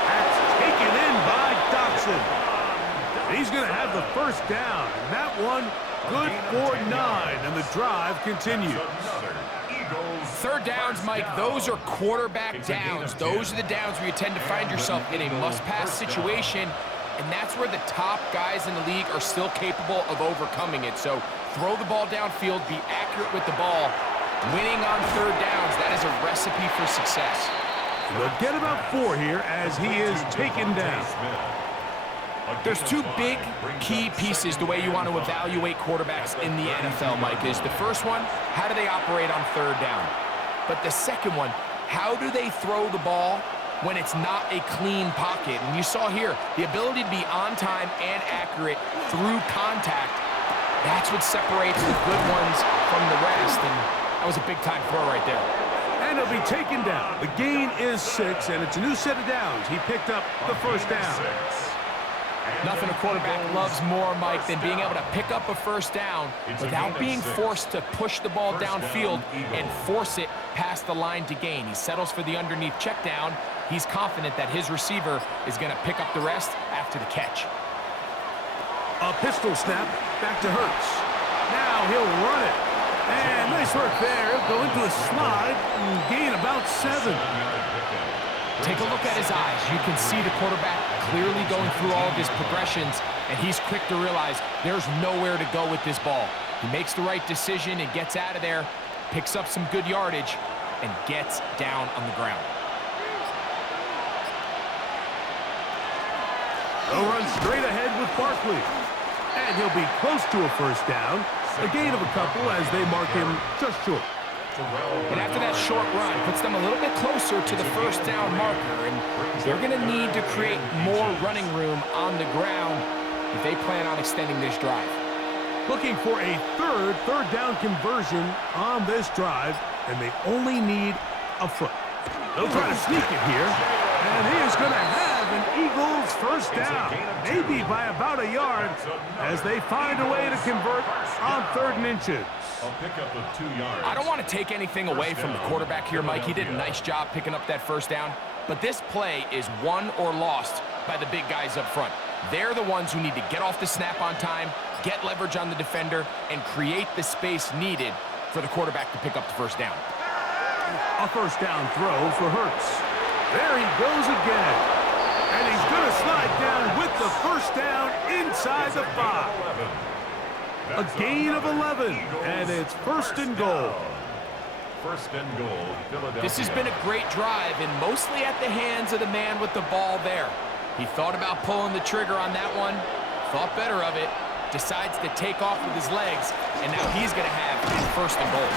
That's taken in by Dotson. He's going to have the first down. And that one good for 9, and the drive continues. Third downs, Mike, those are quarterback downs. Those are the downs where you tend to find yourself in a must-pass situation, and that's where the top guys in the league are still capable of overcoming it. So throw the ball downfield, be accurate with the ball. Winning on third downs, that is a recipe for success. They'll get about 4 here as he is taken down. There's 2 big key pieces the way you want to evaluate quarterbacks in the NFL, Mike, is the first one, how do they operate on third down? But the second one, how do they throw the ball when it's not a clean pocket? And you saw here, the ability to be on time and accurate through contact, that's what separates the good ones from the rest, and that was a big-time throw right there. And he'll be taken down. The gain is 6, and it's a new set of downs. He picked up the first down. Nothing a quarterback loves more, Mike, than being able to pick up a first down without being forced to push the ball downfield and force it past the line to gain. He settles for the underneath check down. He's confident that his receiver is going to pick up the rest after the catch. A pistol snap back to Hurts. Now he'll run it. And nice work there. He'll go into a slide and gain about 7. Take a look at his eyes. You can see the quarterback clearly going through all of his progressions, and he's quick to realize there's nowhere to go with this ball. He makes the right decision and gets out of there, picks up some good yardage, and gets down on the ground. They'll run straight ahead with Barkley. And he'll be close to a first down. A gain of a couple as they mark him just short. And after that short run, puts them a little bit closer to the first down marker, and they're going to need to create more running room on the ground if they plan on extending this drive. Looking for a third down conversion on this drive, and they only need a foot. They'll try to sneak it here, and he is going to have an Eagles first down, maybe by about a yard, as they find a way to convert on 3rd and inches. A pickup of 2 yards. I don't want to take anything away from the quarterback here, Mike. He did a nice job picking up that first down, but this play is won or lost by the big guys up front. They're the ones who need to get off the snap on time, get leverage on the defender, and create the space needed for the quarterback to pick up the first down. A first down throw for Hurts. There he goes again. And he's going to slide down with the first down inside the 5. A gain of 11, and it's 1st and goal. 1st and goal, Philadelphia. This has been a great drive, and mostly at the hands of the man with the ball there. He thought about pulling the trigger on that one, thought better of it, decides to take off with his legs, and now he's going to have his 1st and goal.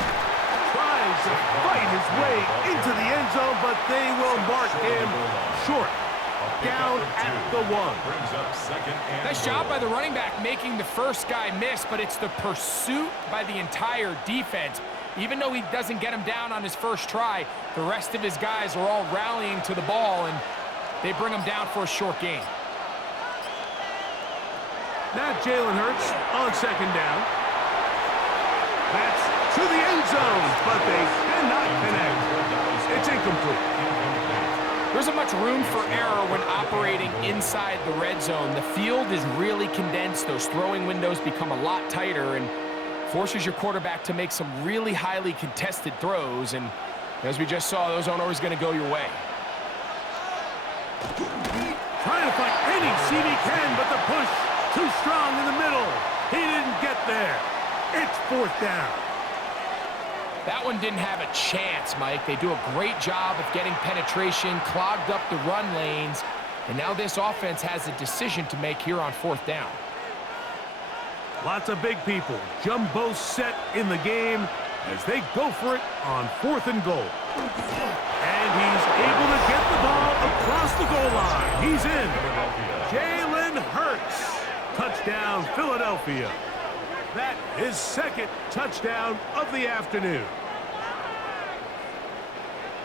Tries to fight his way into the end zone, but they will mark him short. Down at the 1. Brings up 2nd and Nice job by the running back making the first guy miss, but it's the pursuit by the entire defense. Even though he doesn't get him down on his first try, the rest of his guys are all rallying to the ball, and they bring him down for a short gain. Now Jalen Hurts on 2nd down. That's to the end zone, but they cannot connect. It's incomplete. There isn't much room for error when operating inside the red zone. The field is really condensed. Those throwing windows become a lot tighter and forces your quarterback to make some really highly contested throws. And as we just saw, those aren't always going to go your way. Trying to find any seam he can, but the push too strong in the middle. He didn't get there. It's 4th down. That one didn't have a chance, Mike. They do a great job of getting penetration, clogged up the run lanes, and now this offense has a decision to make here on 4th down. Lots of big people. Jumbo set in the game as they go for it on 4th and goal. And he's able to get the ball across the goal line. He's in. Jalen Hurts. Touchdown, Philadelphia. That is 2nd touchdown of the afternoon.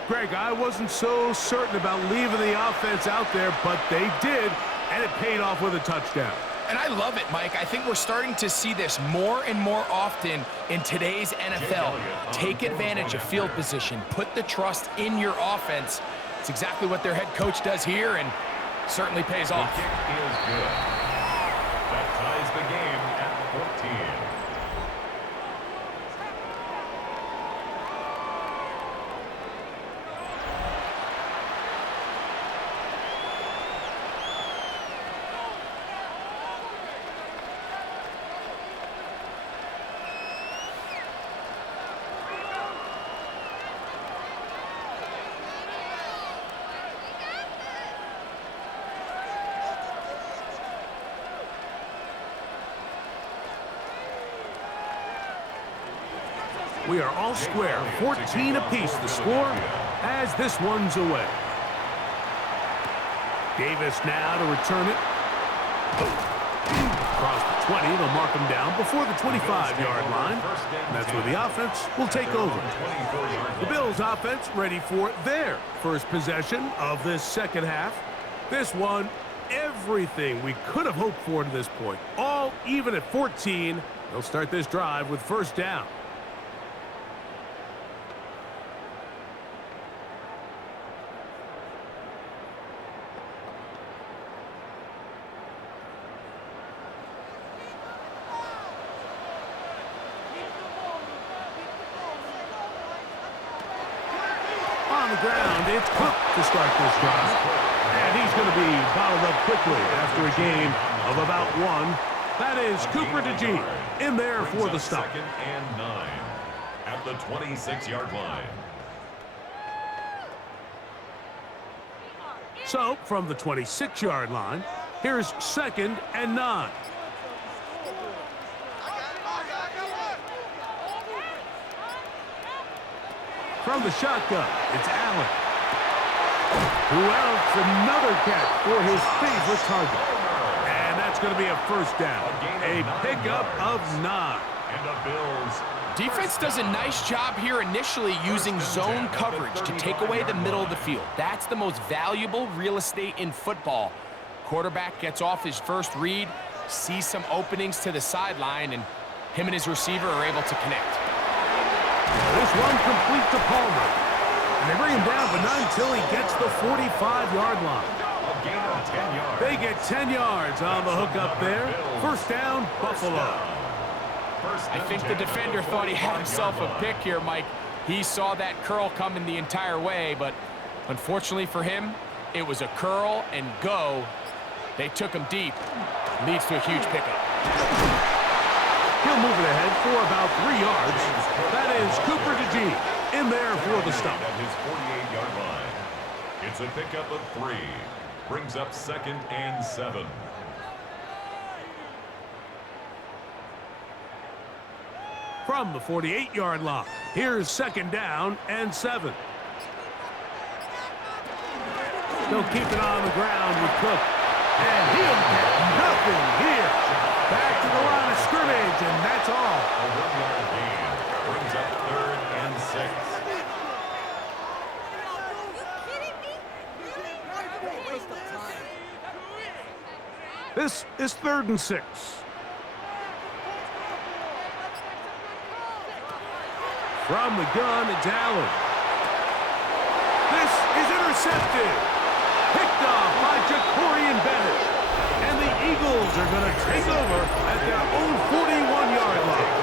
Greg, I wasn't so certain about leaving the offense out there, but they did, and it paid off with a touchdown. And I love it, Mike. I think we're starting to see this more and more often in today's NFL. Take advantage of field position. Put the trust in your offense. It's exactly what their head coach does here, and certainly pays off. The kick is good. That ties the game at 14. We are all square, 14 apiece the score as this one's away. Davis now to return it. Across the 20, they'll mark him down before the 25-yard line. And that's where the offense will take over. The Bills offense ready for their first possession of this second half. This one, everything we could have hoped for to this point. All even at 14. They'll start this drive with first down. On the ground, it's Cook to start this drive. And he's going to be bottled up quickly after a gain of about one. That is Cooper DeJean in there for the stop. 2nd and 9 at the 26-yard line. So, from the 26-yard line, here's 2nd and 9. From the shotgun, it's Allen. Who else? Another catch for his favorite target. And that's going to be a first down. A pickup of 9. And the Bills. Defense does a nice job here initially using zone coverage to take away the middle of the field. That's the most valuable real estate in football. Quarterback gets off his first read, sees some openings to the sideline, and him and his receiver are able to connect. This one complete to Palmer. And they bring him down, but not until he gets the 45-yard line. A gain of 10 yards. They get 10 yards on the hook up there. First down, Buffalo. I think the defender thought he had himself a pick here, Mike. He saw that curl coming the entire way, but unfortunately for him, it was a curl and go. They took him deep. Leads to a huge pickup. He'll move it ahead for about 3 yards. That is Cooper DeJean in there for the stop. At his 48-yard line. It's a pickup of 3. Brings up 2nd and 7. From the 48-yard line, here's 2nd down and 7. They'll keep it on the ground with Cook. And he'll get nothing here. Back to the line of scrimmage, and that's all. A 1-yard gain. Brings up 3rd and 6. This is 3rd and 6. From the gun, it's Allen. This is intercepted. Picked off by Jacorian Bennett. And the Eagles are going to take over at their own 41-yard line.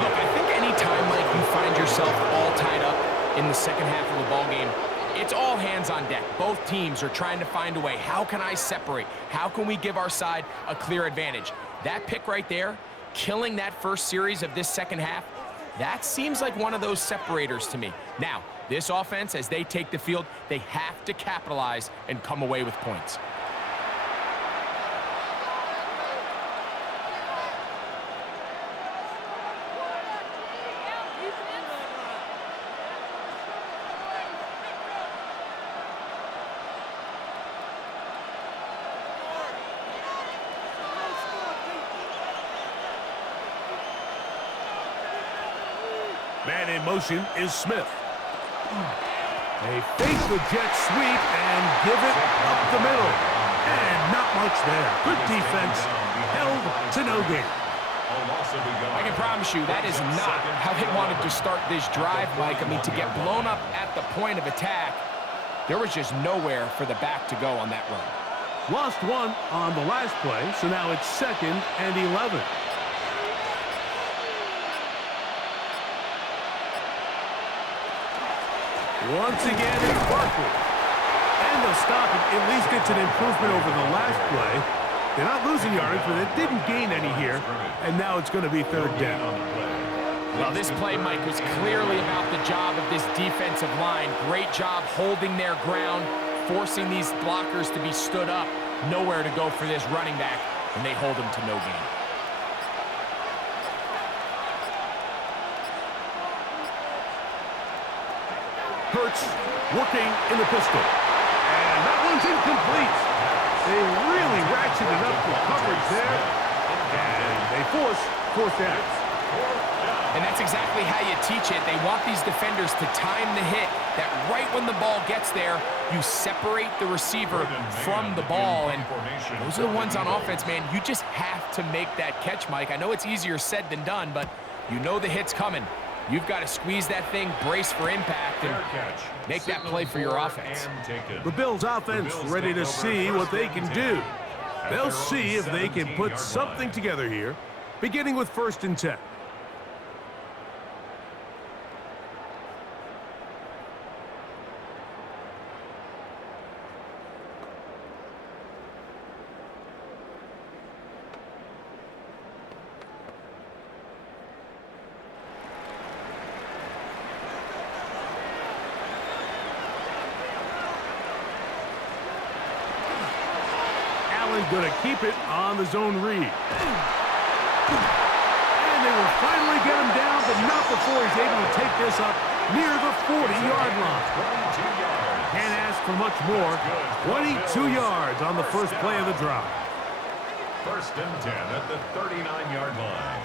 Look, I think any time, Mike, you find yourself all tied up in the second half of the ball game, it's all hands on deck. Both teams are trying to find a way. How can I separate? How can we give our side a clear advantage? That pick right there, killing that first series of this second half, that seems like one of those separators to me. Now, this offense, as they take the field, they have to capitalize and come away with points. Man in motion is Smith. They fake the jet sweep and give it up the middle. And not much there. Good defense. Held to no gain. I can promise you that is not how they wanted to start this drive, Mike. I mean, to get blown up at the point of attack, there was just nowhere for the back to go on that run. Lost one on the last play, so now it's 2nd and 11. Once again, it's Barkley. And they'll stop it. At least it's an improvement over the last play. They're not losing yards, but it didn't gain any here. And now it's going to be 3rd down. Well, this play, Mike, was clearly about the job of this defensive line. Great job holding their ground, forcing these blockers to be stood up. Nowhere to go for this running back, and they hold him to no gain. Hurts working in the pistol. And that one's incomplete. They really ratcheted up the coverage there. And they force 4th down. And that's exactly how you teach it. They want these defenders to time the hit, that right when the ball gets there, you separate the receiver from the ball. And those are the ones on offense, man. You just have to make that catch, Mike. I know it's easier said than done, but you know the hit's coming. You've got to squeeze that thing, brace for impact, and make that play for your offense. The Bills' offense ready to see what they can do. They'll see if they can put something together here, beginning with 1st and 10. Going to keep it on the zone read. And they will finally get him down, but not before he's able to take this up near the 40-yard line. Can't ask for much more. 22 yards on the first play of the drive. 1st and 10 at the 39-yard line.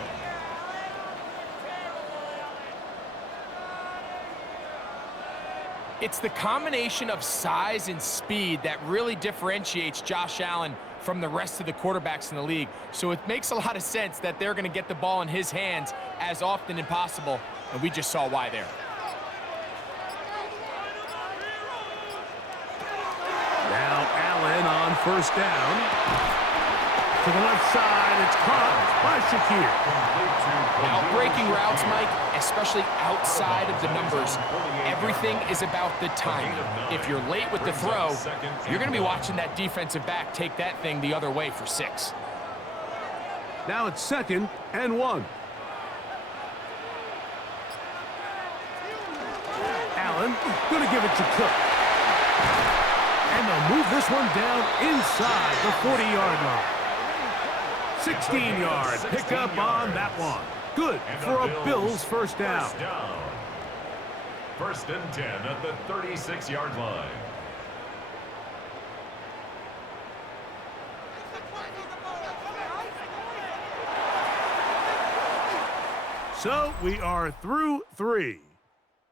It's the combination of size and speed that really differentiates Josh Allen from the rest of the quarterbacks in the league. So it makes a lot of sense that they're going to get the ball in his hands as often as possible, and we just saw why there. Now Allen on 1st down. To the left side, it's caught by Shakir. Now, breaking routes, Mike, especially outside of the numbers, everything is about the timing. If you're late with the throw, you're going to be watching that defensive back take that thing the other way for 6. Now it's 2nd and 1. Allen going to give it to Cook. And they'll move this one down inside the 40-yard line. 16-yard pickup on that one. Good for a Bills 1st down. 1st and 10 at the 36-yard line. So we are through 3.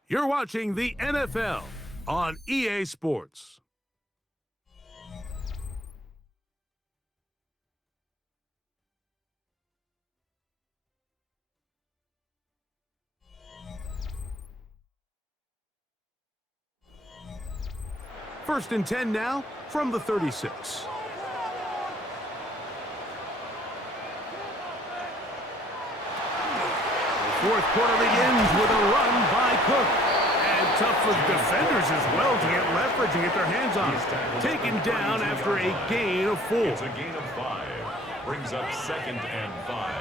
You're watching the NFL on EA Sports. First and 10 now from the 36. The 4th quarter begins with a run by Cook. And tough for defenders as well to get leverage and get their hands on it. Taken down after a gain of 4. It's a gain of 5. Brings up 2nd and 5.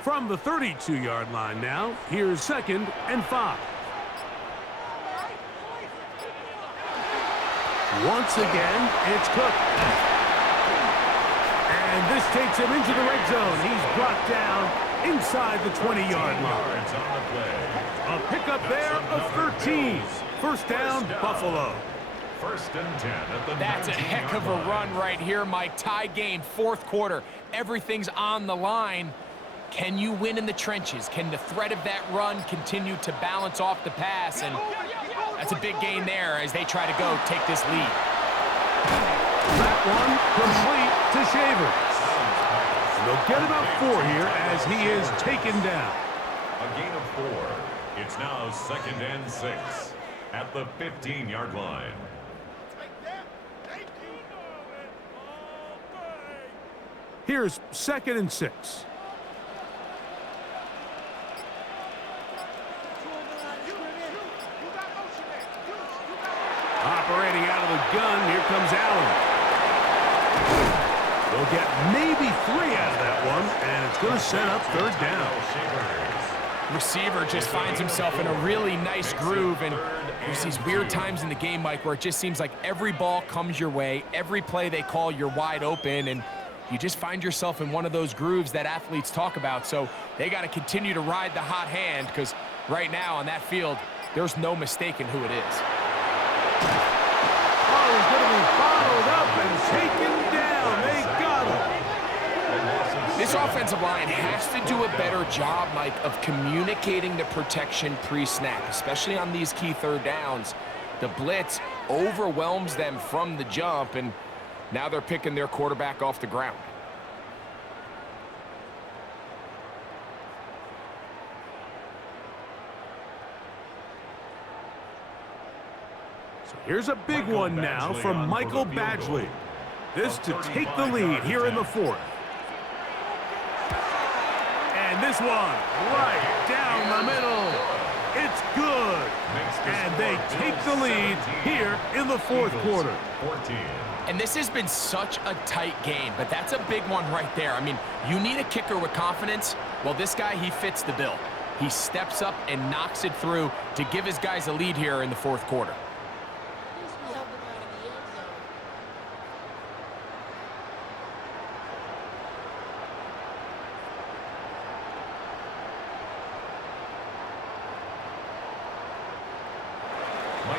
From the 32-yard line now, here's 2nd and 5. Once again, it's Cook. And this takes him into the red zone. He's brought down inside the 20-yard line. A pickup there of 13. 1st down, Buffalo. 1st and 10 at the That's a heck of a run right here, Mike. Tie game, 4th quarter. Everything's on the line. Can you win in the trenches? Can the threat of that run continue to balance off the pass? And that's a big gain there as they try to go take this lead. That one complete to Shaver. They'll get about 4 here as he is taken down. A gain of 4. It's now 2nd and 6 at the 15-yard line. Here's 2nd and 6. Operating out of the gun, here comes Allen. They'll get maybe 3 out of that one, and it's going to set up 3rd down. Receiver just finds himself in a really nice groove, and there's these weird times in the game, Mike, where it just seems like every ball comes your way, every play they call, you're wide open, and you just find yourself in one of those grooves that athletes talk about. So they got to continue to ride the hot hand, because right now on that field, there's no mistaking who it is. Oh, he's going to be followed up and taken down. They got him. This offensive line has to do a better job, Mike, of communicating the protection pre-snap, especially on these key 3rd downs. The blitz overwhelms them from the jump, and now they're picking their quarterback off the ground. So here's a big one now from Michael Badgley. This to take the lead here in the 4th. And this one right down the middle. It's good. And they take the lead here in the 4th quarter. And this has been such a tight game, but that's a big one right there. I mean, you need a kicker with confidence. Well, this guy, he fits the bill. He steps up and knocks it through to give his guys a lead here in the 4th quarter.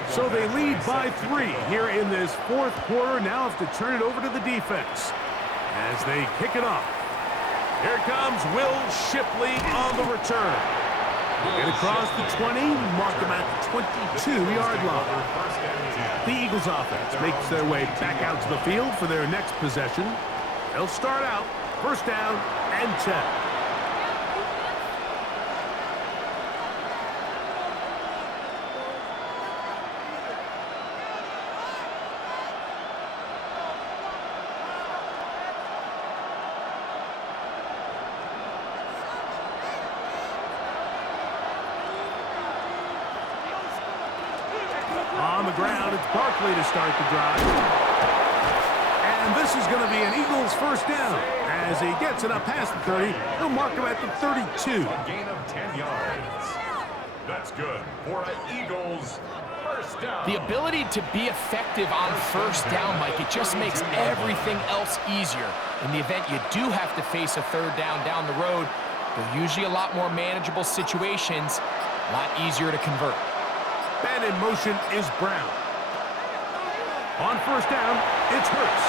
So they lead by 3 here in this 4th quarter. Now have to turn it over to the defense as they kick it off. Here comes Will Shipley on the return. Get across the 20, mark him at the 22-yard line. The Eagles offense makes their way back out to the field for their next possession. They'll start out 1st down and 10. On the ground, it's Barkley to start the drive. And this is going to be an Eagles 1st down. As he gets it up past the 30, he'll mark him at the 32. A gain of 10 yards. That's good for an Eagles 1st down. The ability to be effective on 1st down, Mike, it just makes everything else easier. In the event you do have to face a 3rd down the road, they're usually a lot more manageable situations, a lot easier to convert. Man in motion is Brown. On 1st down, it's Hurts.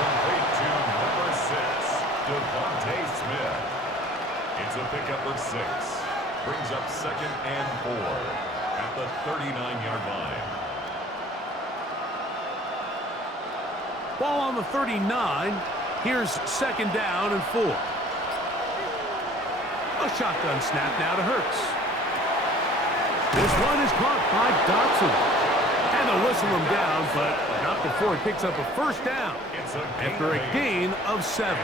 Complete to number 6, Devontae Smith. It's a pickup of 6. Brings up 2nd and 4 at the 39-yard line. Ball on the 39. Here's 2nd down and 4. A shotgun snap now to Hurts. This one is caught by Dotson. And they'll whistle him down, but not before it picks up a 1st down after a gain of 7.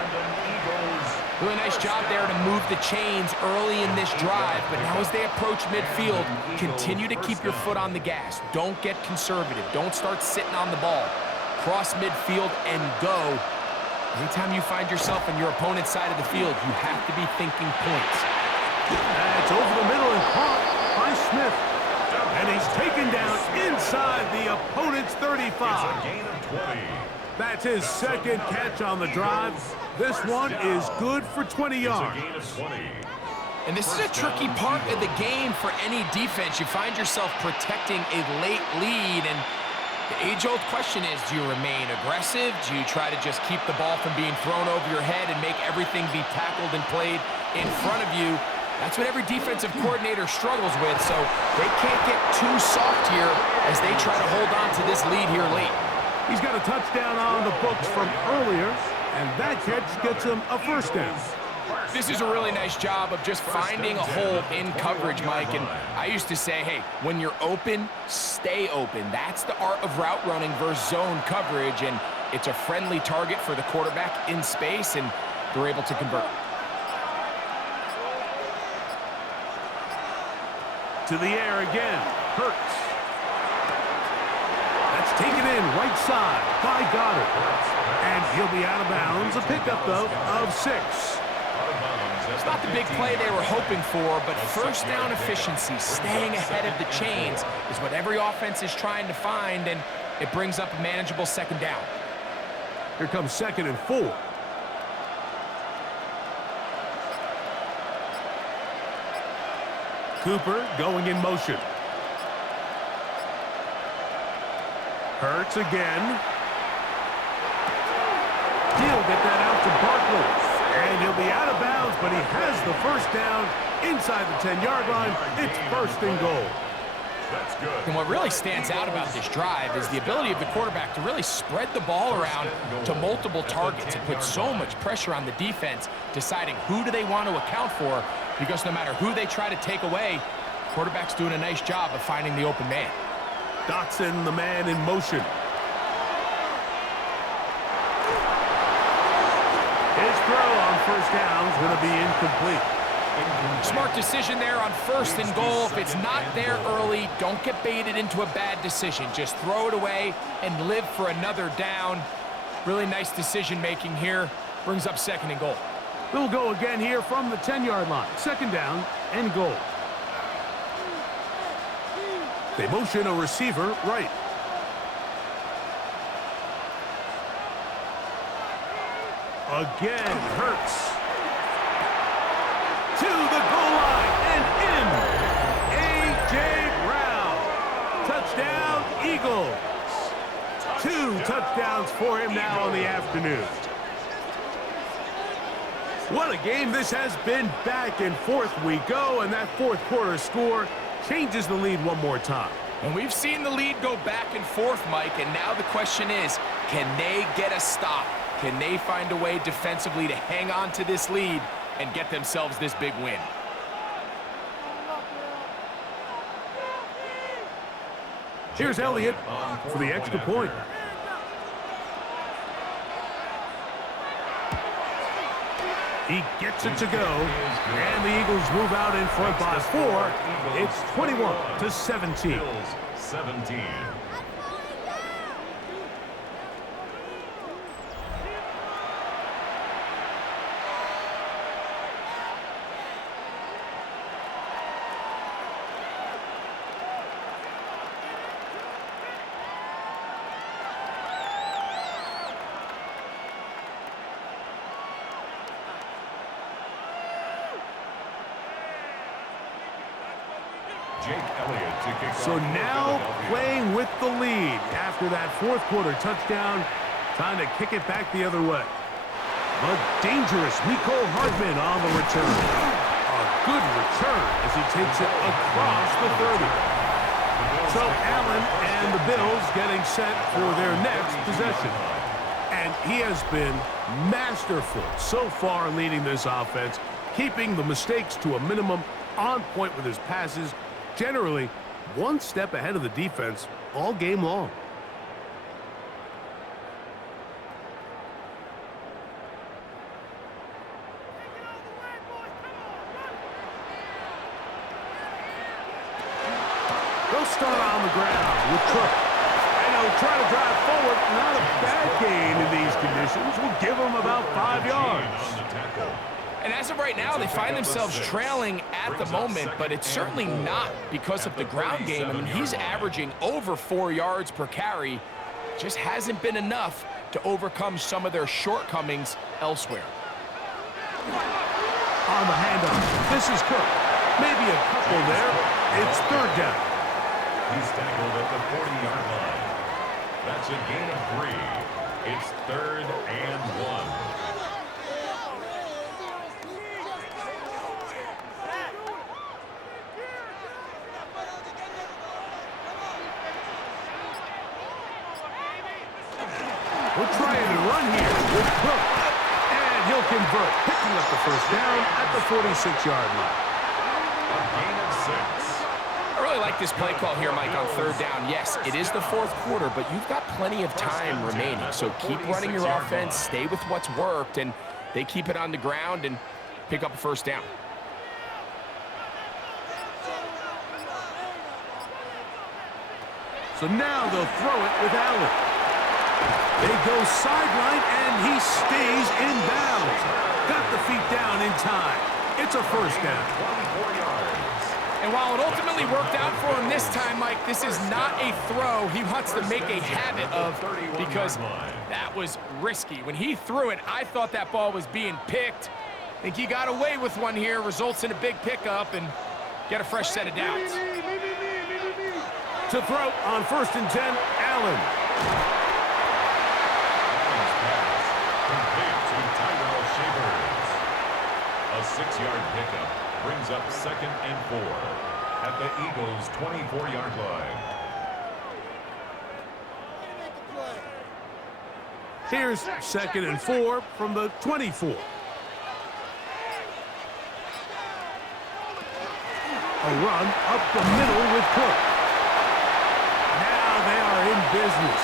Really nice job there to move the chains early in this drive, but now as they approach midfield, continue to keep your foot on the gas. Don't get conservative. Don't start sitting on the ball. Cross midfield and go. Anytime you find yourself on your opponent's side of the field, you have to be thinking points. That's over the middle and caught by Smith. And he's taken down inside the opponent's 35. It's a gain of 20. That's his 2nd catch on the drive. This one is good for 20 yards. It's a gain of 20. And this is a tricky part of the game for any defense. You find yourself protecting a late lead, and The age-old question is, do you remain aggressive? Do you try to just keep the ball from being thrown over your head and make everything be tackled and played in front of you? That's what every defensive coordinator struggles with, so they can't get too soft here as they try to hold on to this lead here late. He's got a touchdown on the books from earlier, and that catch gets him a first down. This is a really nice job of just finding a hole in coverage, Mike. And I used to say, hey, when you're open, stay open. That's the art of route running versus zone coverage. And it's a friendly target for the quarterback in space, and they're able to convert. To the air again. Hurts. That's taken in right side by Goddard. And he'll be out of bounds. A pickup, though, of 6. It's not the big play they were hoping for, but first down efficiency, staying ahead of the chains, is what every offense is trying to find, and it brings up a manageable second down. Here comes 2nd and 4. Cooper going in motion. Hurts again. He'll get that out to Barkley. And he'll be out of bounds, but he has the first down inside the 10-yard line. It's 1st and goal. That's good. And what really stands out about this drive is the ability of the quarterback to really spread the ball around to multiple targets and put so much pressure on the defense, deciding who do they want to account for, because no matter who they try to take away, the quarterback's doing a nice job of finding the open man. Dotson, the man in motion. His throw on first down is going to be incomplete. Smart decision there on 1st and goal. If it's not there early, don't get baited into a bad decision. Just throw it away and live for another down. Really nice decision-making here. Brings up 2nd and goal. They'll go again here from the 10-yard line. 2nd down and goal. They motion a receiver right. Again, Hurts. To the goal line and in. A.J. Brown. Touchdown, Eagles. 2 touchdowns for him now on the afternoon. What a game this has been. Back and forth we go, and that 4th quarter score changes the lead one more time. And we've seen the lead go back and forth, Mike, and now the question is, can they get a stop? Can they find a way defensively to hang on to this lead and get themselves this big win? Here's Elliott for the extra point. He gets it to go, and the Eagles move out in front by 4. It's 21-17. 17. So now playing with the lead after that 4th quarter touchdown. Time to kick it back the other way. But dangerous Mecole Hardman on the return. A good return as he takes it across the 30. So Allen and the Bills getting set for their next possession. And he has been masterful so far leading this offense, keeping the mistakes to a minimum, on point with his passes, generally one step ahead of the defense all game long. They'll start on the ground with Cook. And he'll try to drive forward. Not a bad gain in these conditions. Will give him about 5 yards. And as of right now, they find themselves trailing at the moment, but it's certainly not because of the ground game. I mean, he's averaging over 4 yards per carry. Just hasn't been enough to overcome some of their shortcomings elsewhere. On the handoff, this is Cook. Maybe a couple there. It's 3rd down. He's tackled at the 40-yard line. That's a gain of 3. It's 3rd and 1. We're trying to run here with Cook. And he'll convert, picking up the first down at the 46-yard line. A gain of 6. I really like this play call here, Mike, on 3rd down. Yes, it is the 4th quarter, but you've got plenty of time remaining. So keep running your offense, stay with what's worked, and they keep it on the ground and pick up a first down. So now they'll throw it with Allen. They go sideline, and he stays in bounds. Got the feet down in time. It's a first down. 24 yards. And while it ultimately worked out for him this time, Mike, this is not a throw he wants to make a habit of, because that was risky. When he threw it, I thought that ball was being picked. I think he got away with one here, results in a big pickup, and get a fresh set of downs. To throw on 1st and 10, Allen. A 6-yard pickup brings up 2nd and 4 at the Eagles' 24-yard line. Here's 2nd and 4 from the 24. A run up the middle with Cook. Now they are in business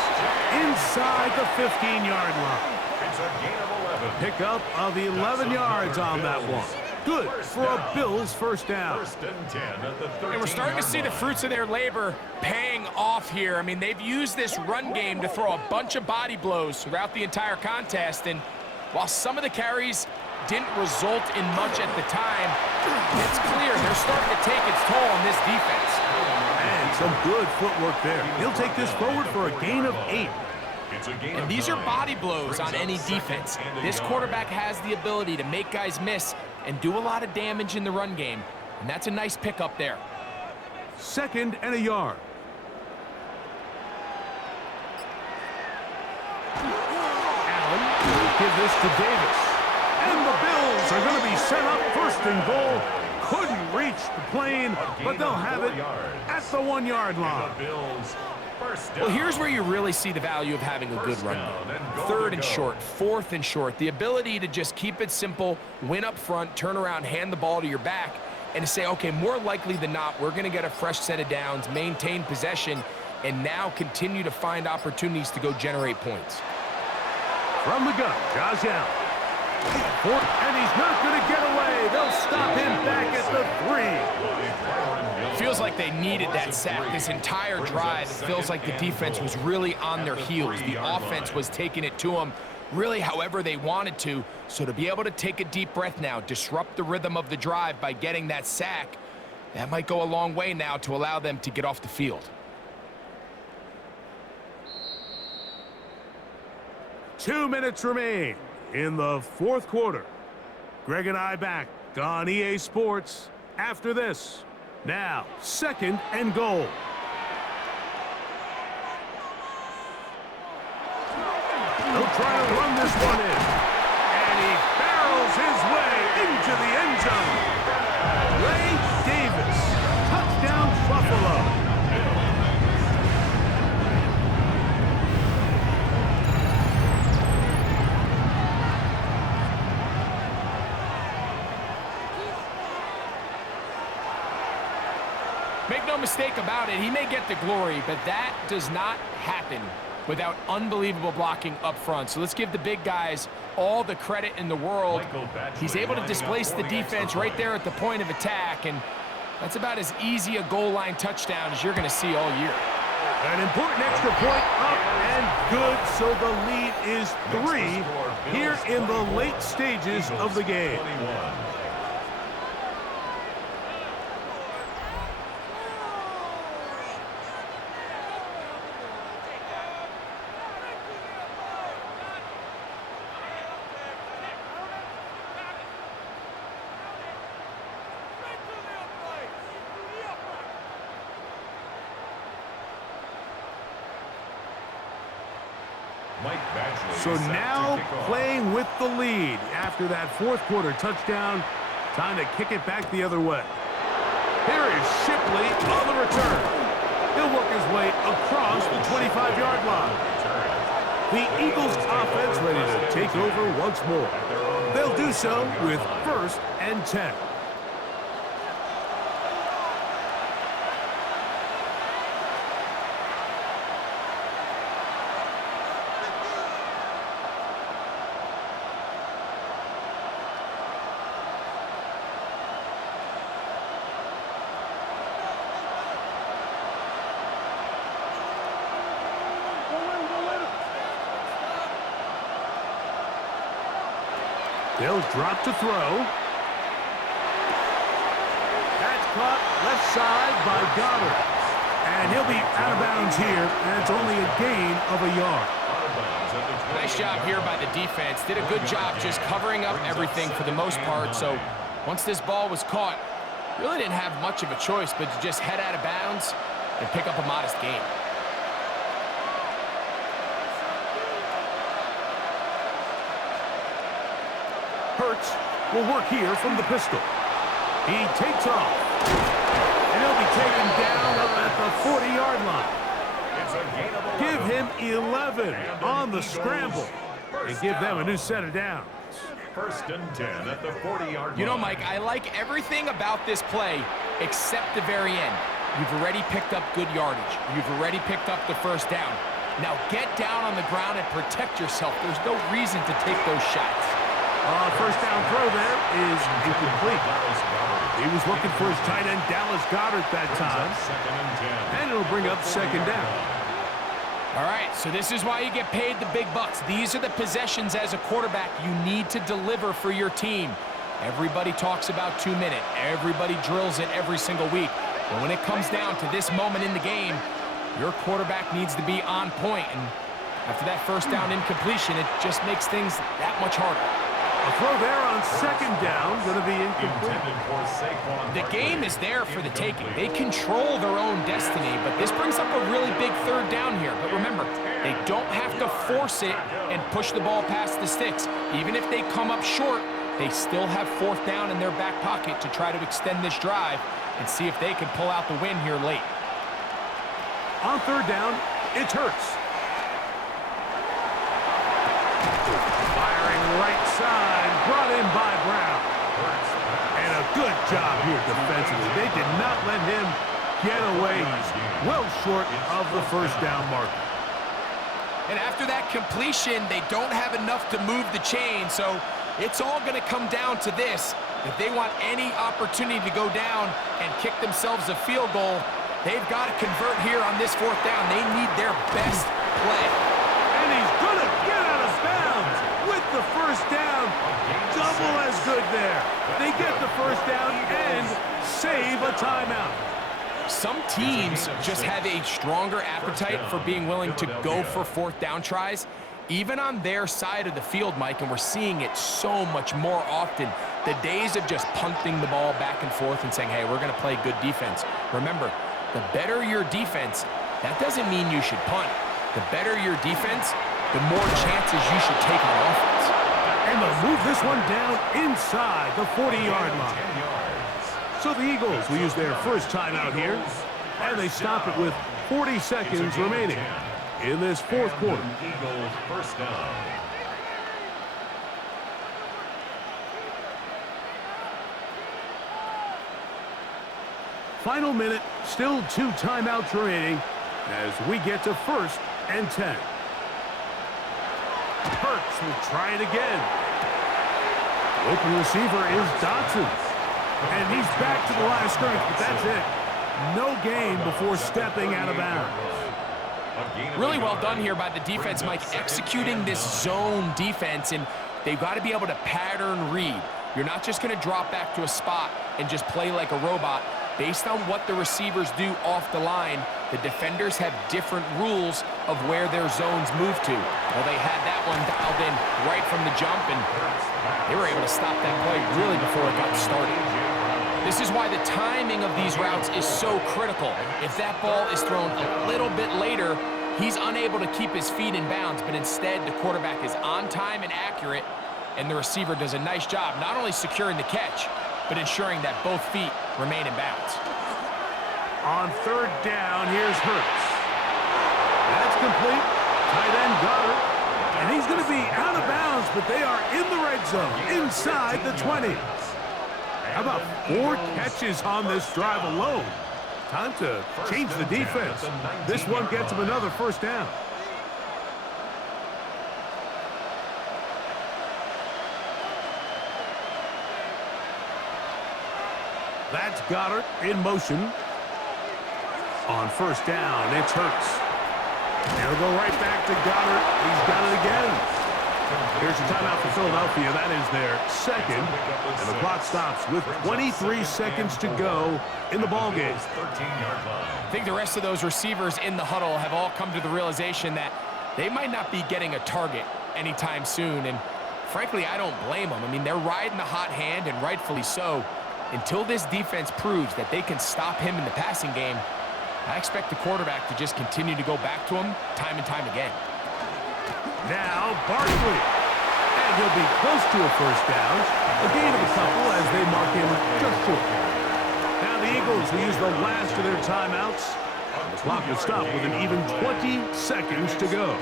inside the 15-yard line. It's a gain of 11. Pickup of 11 yards on that one. Good for a Bills first down. 1st and 10 at the 13-yard And we're starting to see the fruits of their labor paying off here. I mean, they've used this run game to throw a bunch of body blows throughout the entire contest. And while some of the carries didn't result in much at the time, it's clear they're starting to take its toll on this defense. And some good footwork there. He'll take this forward for a gain of 8. And these are body blows on any defense. This quarterback has the ability to make guys miss and do a lot of damage in the run game. And that's a nice pickup there. 2nd and a yard. Allen will give this to Davis. And the Bills are going to be set up 1st and goal. Couldn't reach the plane, but they'll have it at the 1-yard line. Well, here's where you really see the value of having a good run game. 3rd and short, 4th and short. The ability to just keep it simple, win up front, turn around, hand the ball to your back, and to say, okay, more likely than not, we're going to get a fresh set of downs, maintain possession, and now continue to find opportunities to go generate points. From the gun, Josh Allen. And he's not going to get away. They'll stop him back at the 3. Feels like they needed that sack this entire drive. It feels like the defense was really on their heels. The offense was taking it to them really however they wanted to. So to be able to take a deep breath now, disrupt the rhythm of the drive by getting that sack, that might go a long way now to allow them to get off the field. 2 minutes remain in the 4th quarter. Greg and I back on EA Sports after this. Now, 2nd and goal. They'll try to run this one in. And he barrels his way into the end zone. Ray Davis, touchdown Buffalo. Make no mistake about it, he may get the glory, but that does not happen without unbelievable blocking up front. So let's give the big guys all the credit in the world. He's able to displace the defense right there at the point of attack, and that's about as easy a goal line touchdown as you're going to see all year. An important extra point up and good, so the lead is 3 here in the late stages of the game. So now playing with the lead after that fourth quarter touchdown. Time to kick it back the other way. Here is Shipley on the return. He'll work his way across the 25-yard line. The Eagles offense ready to take over once more. They'll do so with 1st and 10. They'll drop to throw. That's caught left side by Goddard. And he'll be out of bounds here, and it's only a gain of a yard. Nice job here by the defense. Did a good job just covering up everything for the most part. So once this ball was caught, really didn't have much of a choice but to just head out of bounds and pick up a modest gain. Hurts will work here from the pistol. He takes off. And he'll be taken down up at the 40-yard line. Give him 11 on the scramble. And give them a new set of downs. 1st and 10 at the 40-yard line. You know, Mike, I like everything about this play except the very end. You've already picked up good yardage. You've already picked up the 1st down. Now get down on the ground and protect yourself. There's no reason to take those shots. 1st down throw there is incomplete. He was looking for his tight end, Dallas Goddard, that time. And it'll bring up 2nd down. All right, so this is why you get paid the big bucks. These are the possessions as a quarterback you need to deliver for your team. Everybody talks about 2-minute. Everybody drills it every single week. But when it comes down to this moment in the game, your quarterback needs to be on point. And after that 1st down incompletion, it just makes things that much harder. A throw there on 2nd down, going to be incomplete. The game is there for the taking. They control their own destiny, but this brings up a really big 3rd down here. But remember, they don't have to force it and push the ball past the sticks. Even if they come up short, they still have 4th down in their back pocket to try to extend this drive and see if they can pull out the win here late. On 3rd down, it's Hurts. Right side, brought in by Brown. And a good job here defensively. They did not let him get away well short of the 1st down marker. And after that completion, they don't have enough to move the chain, so it's all going to come down to this. If they want any opportunity to go down and kick themselves a field goal, they've got to convert here on this 4th down. They need their best play. And he's going to get out of bounds with the 1st down. Double as good there. They get the 1st down and save a timeout. Some teams just have a stronger appetite for being willing to go for 4th down tries, even on their side of the field, Mike, and we're seeing it so much more often. The days of just punting the ball back and forth and saying, hey, we're going to play good defense. Remember, the better your defense, that doesn't mean you should punt. The better your defense, the more chances you should take on offense. And they'll move this one down inside the 40-yard line. So the Eagles will use their first timeout here, and they stop it with 40 seconds remaining in this 4th quarter. Eagles 1st down. Final minute, still 2 timeouts remaining as we get to 1st and 10. Hurts will try it again. Open receiver is Dotson. And he's back to the line of scrimmage, but that's it. No gain before stepping out of bounds. Really well done here by the defense, Mike, executing this zone defense, and they've got to be able to pattern read. You're not just going to drop back to a spot and just play like a robot. Based on what the receivers do off the line, the defenders have different rules of where their zones move to. Well, they had that one dialed in right from the jump, and they were able to stop that play really before it got started. This is why the timing of these routes is so critical. If that ball is thrown a little bit later, He's unable to keep his feet in bounds, but instead the quarterback is on time and accurate, and the receiver does a nice job not only securing the catch, but ensuring that both feet remain in bounds. On third down, here's Hurts. That's complete. Tight end Goddard. And he's going to be out of bounds, but they are in the red zone, inside the 20. How about 4 catches on this drive alone? Time to change the defense. This one gets him another first down. That's Goddard in motion. On first down, it's Hurts. They'll go right back to Goddard. He's got it again. Here's a timeout for Philadelphia. That is their second. And the clock stops with 23 seconds to go in the ballgame. I think the rest of those receivers in the huddle have all come to the realization that they might not be getting a target anytime soon. And frankly, I don't blame them. I mean, they're riding the hot hand, and rightfully so. Until this defense proves that they can stop him in the passing game, I expect the quarterback to just continue to go back to him time and time again. Now, Barkley. And he'll be close to a first down. A gain of a couple as they mark him just short. Now the Eagles will use the last of their timeouts. The clock will stop with an even 20 seconds to go.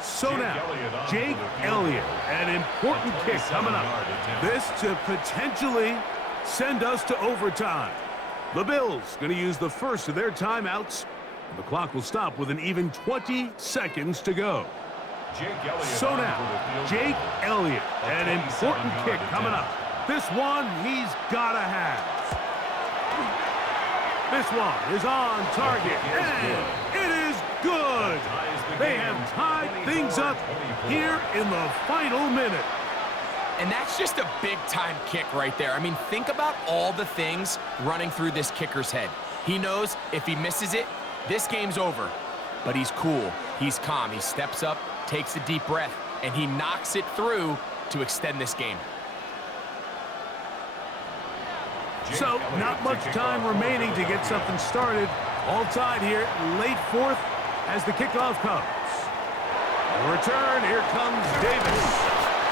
So now, Jake Elliott, an important kick coming up. This to potentially send us to overtime. The Bills going to use the first of their timeouts. The clock will stop with an even 20 seconds to go. So now, Jake Elliott, an important kick coming up. This one he's got to have. This one is on target, and it is good. They have tied things up here in the final minute. And that's just a big-time kick right there. I mean, think about all the things running through this kicker's head. He knows if he misses it, this game's over. But he's cool. He's calm. He steps up, takes a deep breath, and he knocks it through to extend this game. So, not much time remaining to get something started. All tied here, late fourth, as the kickoff comes. A return, here comes Davis.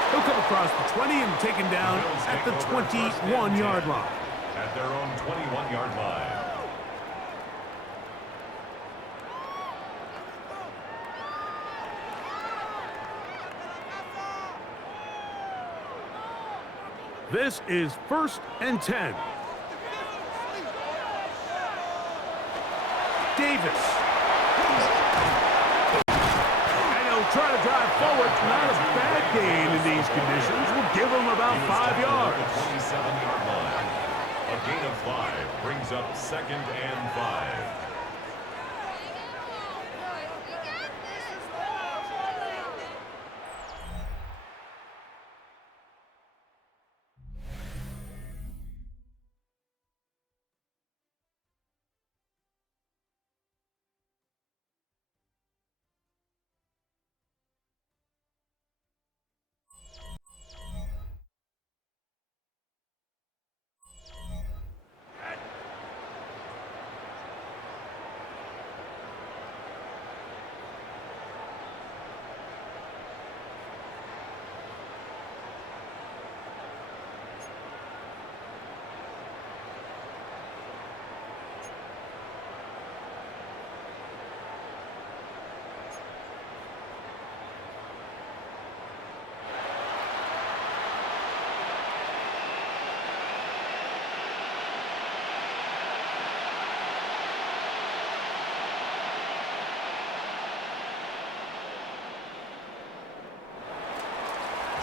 He'll come across the 20 and taken down at the 21-yard line. At their own 21-yard line. This is 1st and 10. Davis. And he'll try to drive forward. Not a bad gain in these conditions. We'll give him about 5 yards. 27-yard line. A gain of 5 brings up 2nd and 5.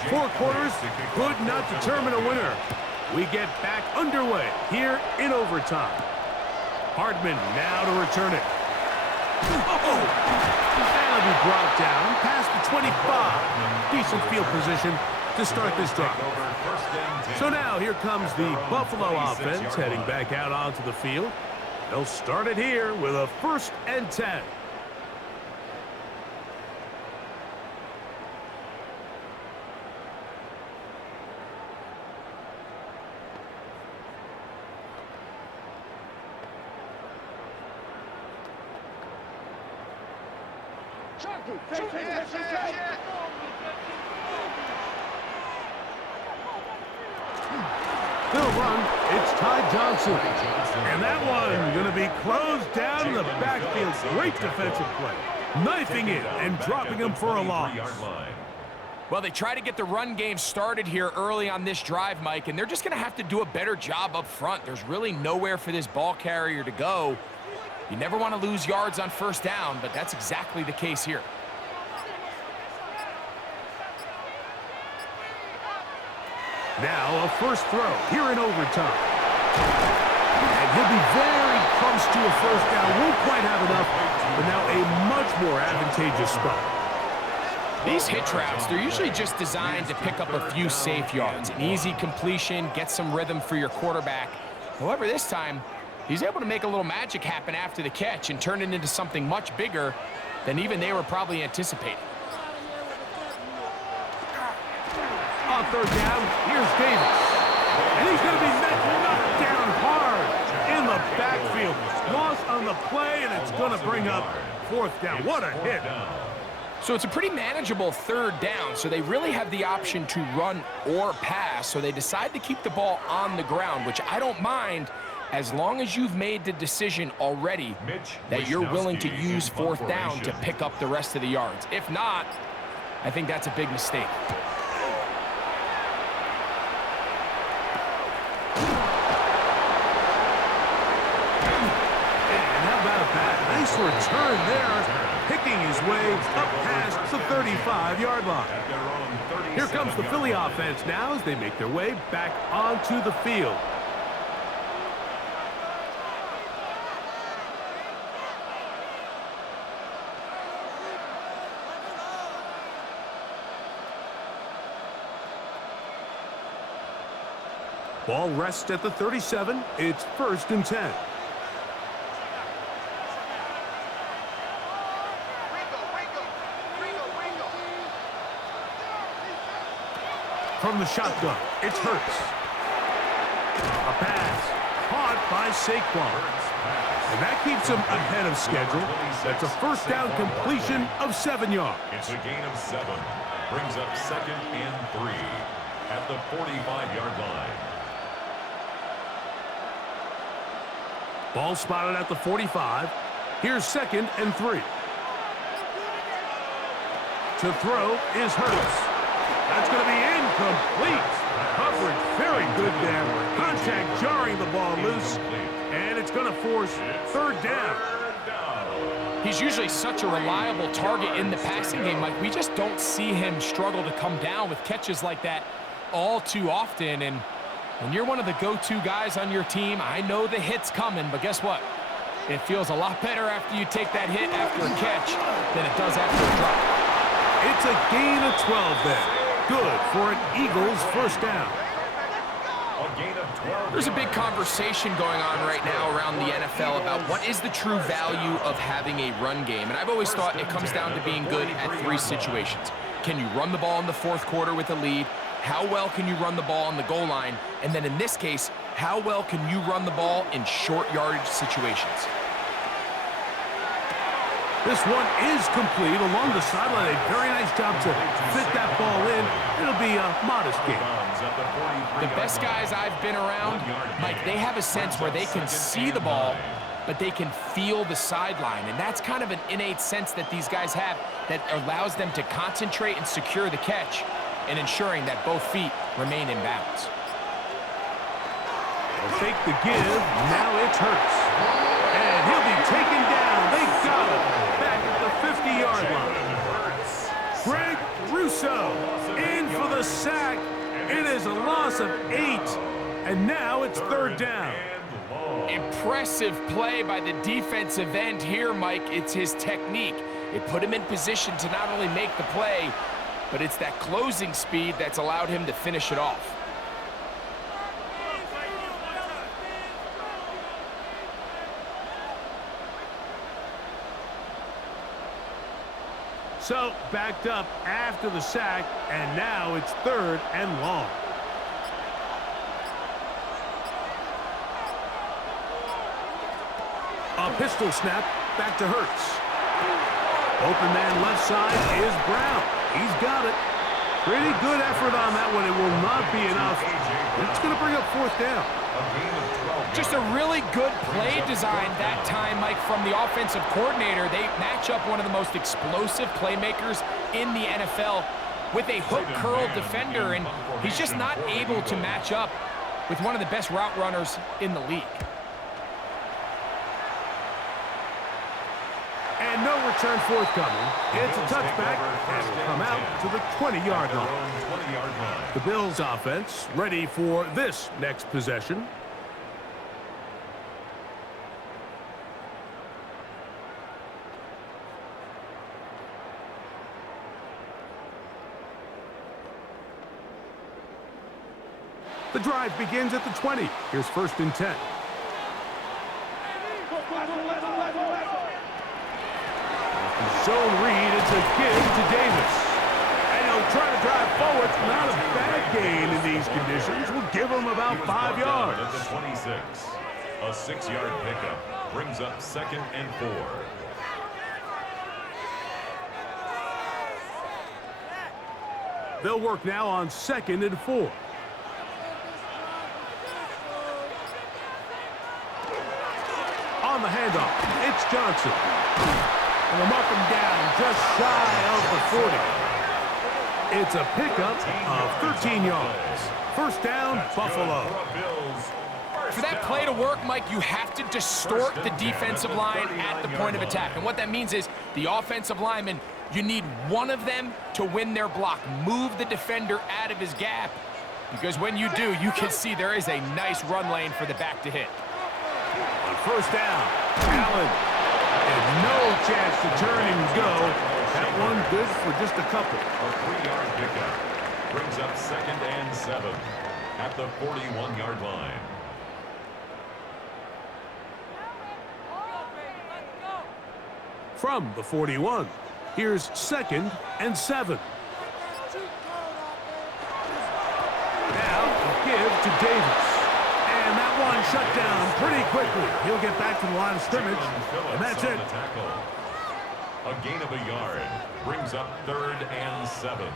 Four quarters could not determine a winner. We get back underway here in overtime. Hardman now to return it. That'll be brought down past the 25. Decent field position to start this drive. So now here comes the Buffalo offense heading back out onto the field. They'll start it here with a 1st and 10. Still run, it's Ty Johnson. And that one going to be closed down in the backfield. Great defensive play. Knifing it and dropping him for a loss. Well, they try to get the run game started here early on this drive, Mike, and they're just going to have to do a better job up front. There's really nowhere for this ball carrier to go. You never want to lose yards on first down, but that's exactly the case here. Now a first throw here in overtime. And he'll be very close to a first down. Won't quite have enough, but now a much more advantageous spot. These hitch routes, they're usually just designed to pick up a few safe yards. An easy completion, get some rhythm for your quarterback. However, this time, he's able to make a little magic happen after the catch and turn it into something much bigger than even they were probably anticipating. On third down, here's Davis. And he's going to be knocked down hard in the backfield. Loss on the play, and it's going to bring up fourth down. What a hit. So it's a pretty manageable third down, so they really have the option to run or pass, so they decide to keep the ball on the ground, which I don't mind as long as you've made the decision already that you're willing to use fourth down to pick up the rest of the yards. If not, I think that's a big mistake. And how about that? Nice return there. Picking his way up past the 35-yard line. Here comes the Philly offense now as they make their way back onto the field. Ball rests at the 37. It's 1st and 10. From the shotgun, it's Hurts. A pass caught by Saquon. And that keeps him ahead of schedule. That's a first down completion of 7 yards. It's a gain of 7. Brings up 2nd and 3 at the 45-yard line. Ball spotted at the 45. Here's 2nd and 3. To throw is Hurts. That's going to be incomplete. Coverage very good there. Contact jarring the ball loose. And it's going to force 3rd down. He's usually such a reliable target in the passing game. Like, we just don't see him struggle to come down with catches like that all too often. And when you're one of the go-to guys on your team, I know the hit's coming, but guess what? It feels a lot better after you take that hit after a catch than it does after a drop. It's a gain of 12 then. Good for an Eagles first down. There's a big conversation going on right now around the NFL about what is the true value of having a run game. And I've always thought it comes down to being good at 3 situations. Can you run the ball in the 4th quarter with a lead? How well can you run the ball on the goal line? And then in this case, how well can you run the ball in short yardage situations? This one is complete along the sideline. A very nice job to fit that ball in. It'll be a modest gain. The best guys I've been around, Mike, they have a sense where they can see the ball, but they can feel the sideline. And that's kind of an innate sense that these guys have that allows them to concentrate and secure the catch and ensuring that both feet remain in bounds. They'll take the give. Now it's Hurts. And he'll be taken down. They got him back at the 50-yard line. Greg Russo in for the sack. It is a loss of 8. And now it's 3rd down. Impressive play by the defensive end here, Mike. It's his technique. It put him in position to not only make the play, but it's that closing speed that's allowed him to finish it off. So, backed up after the sack, and now it's 3rd and long. A pistol snap back to Hurts. Open man left side is Brown. He's got it. Pretty good effort on that one. It will not be enough. It's going to bring up fourth down. Just a really good play design that time, Mike, from the offensive coordinator. They match up one of the most explosive playmakers in the NFL with a hook curl defender, and he's just not able to match up with one of the best route runners in the league. And no return forthcoming. It's a touchback, and will come out to the 20-yard line. The Bills offense ready for this next possession. The drive begins at the 20. Here's 1st and 10. Zone read, it's a give to Davis. And he'll try to drive forward. Not a bad gain in these conditions. We'll give him about 5 yards. At the 26. A 6-yard pickup brings up 2nd and 4. They'll work now on 2nd and 4. On the handoff, it's Johnson. And they'll mark him down just shy of the 40. It's a pickup of 13 yards. 1st down, Buffalo. For that play to work, Mike, you have to distort the defensive line at the point of attack. And what that means is the offensive lineman, you need one of them to win their block. Move the defender out of his gap. Because when you do, you can see there is a nice run lane for the back to hit. On 1st down, Allen. And no chance to turn and go. That one good for just a couple. A 3-yard pickup brings up 2nd and 7 at the 41-yard line. From the 41, here's 2nd and 7. Now a give to Davis. And that one shut down pretty quickly. He'll get back to the line of scrimmage, and that's it. A gain of a yard brings up 3rd and 7.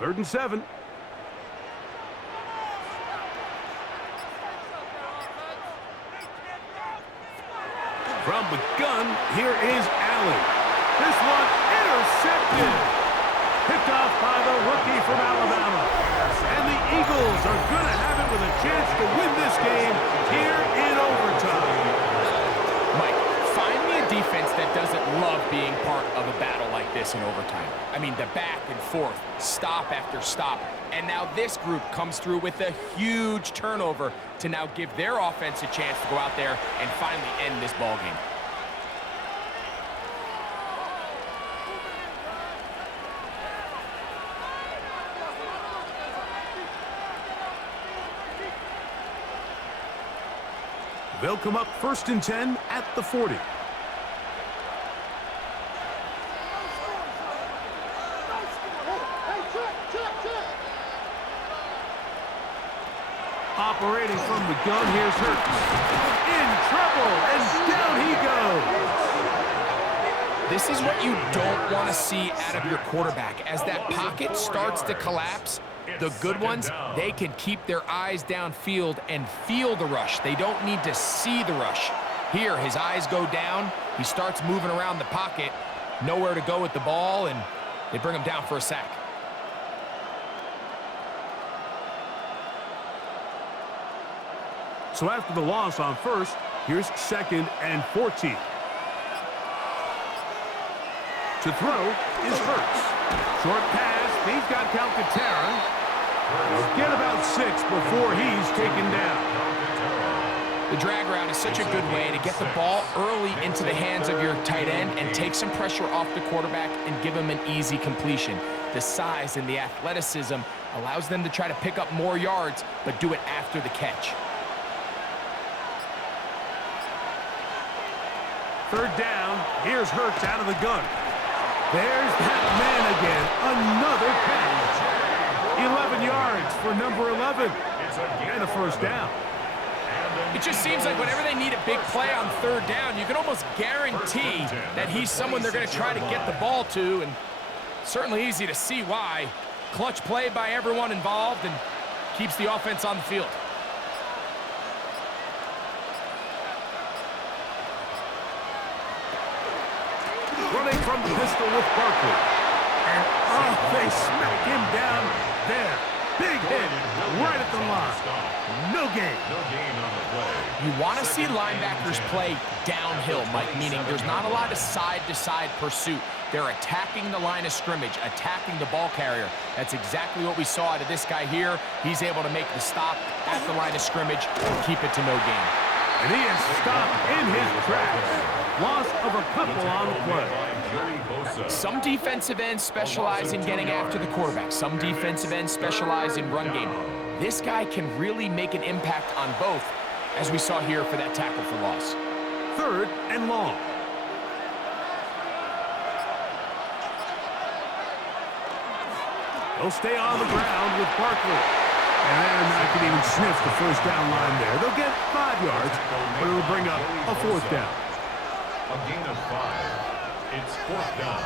Third and 7. From the gun, here is Allen. This one intercepted. Picked off by the rookie from Alabama. And the Eagles are going to have it with a chance to win this game here in overtime. Mike, find me a defense that doesn't love being part of a battle like this in overtime. I mean, the back and forth, stop after stop. And now this group comes through with a huge turnover to now give their offense a chance to go out there and finally end this ball game. They'll come up 1st and 10 at the 40. Operating from the gun, here's Hurts. In trouble, and down he goes. This is what you don't want to see out of your quarterback. As that pocket starts to collapse, the good ones, they can keep their eyes downfield and feel the rush. They don't need to see the rush. Here, his eyes go down. He starts moving around the pocket. Nowhere to go with the ball, and they bring him down for a sack. So after the loss on 1st, here's 2nd and 14. To throw is Hurts. Short pass, he's got Calcaterra. He'll get about 6 before he's taken down. The drag route is such a good way to get the ball early into the hands of your tight end and take some pressure off the quarterback and give him an easy completion. The size and the athleticism allows them to try to pick up more yards, but do it after the catch. 3rd down, here's Hurts out of the gun. There's that man again, another catch. 11 yards for number 11, and a 1st down. And It just seems like whenever they need a big play on third down, you can almost guarantee that he's someone they're going to try to get the ball to, and certainly easy to see why. Clutch play by everyone involved and keeps the offense on the field. Running from the pistol with Barkley. And they smack him down there. Big hit right at the line. No gain. No gain on the play. You want to see linebackers play downhill, Mike, meaning there's not a lot of side-to-side pursuit. They're attacking the line of scrimmage, attacking the ball carrier. That's exactly what we saw out of this guy here. He's able to make the stop at the line of scrimmage and keep it to no gain. And he is stopped in his tracks. Loss of a couple on the play. Some defensive ends specialize in getting after the quarterback. Some defensive ends specialize in run game. This guy can really make an impact on both, as we saw here for that tackle for loss. 3rd and long. They'll stay on the ground with Barkley. And they're not going to even sniff the first down line there. They'll get 5 yards, but it'll bring up a 4th down. A gain of 5. It's 4th down.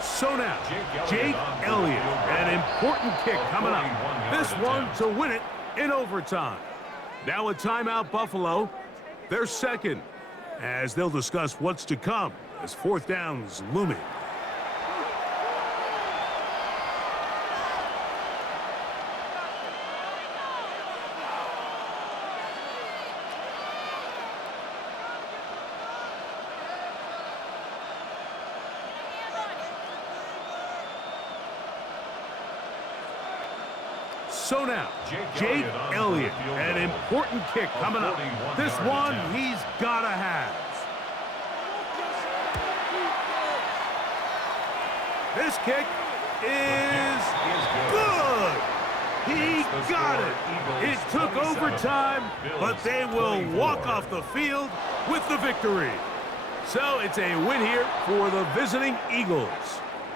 So now, Jake Elliott, an important kick coming up. This one to win it in overtime. Now a timeout, Buffalo. They're second, as they'll discuss what's to come as 4th down's looming. So now, Jake Elliott, an important kick coming up. This one he's got to have. This kick is good. He got it. It took overtime, but they will walk off the field with the victory. So it's a win here for the visiting Eagles.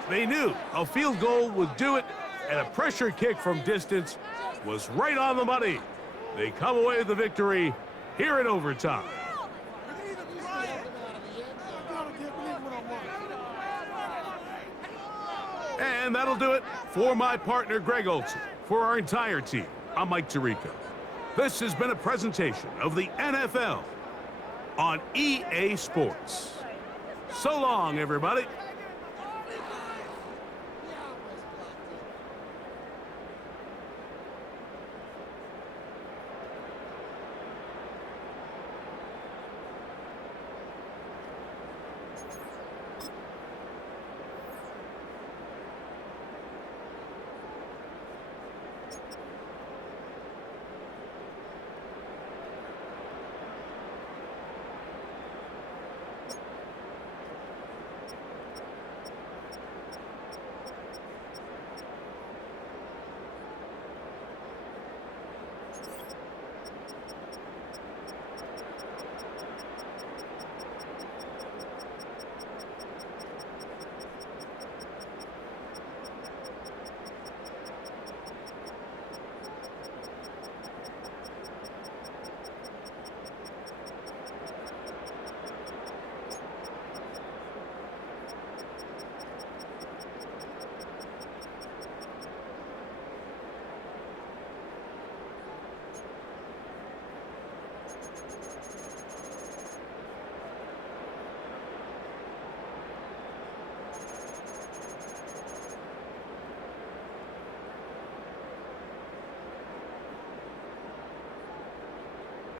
They knew a field goal would do it, and a pressure kick from distance was right on the money. They come away with the victory here in overtime. And that'll do it for my partner, Greg Olson. For our entire team, I'm Mike Tirico. This has been a presentation of the NFL on EA Sports. So long, everybody.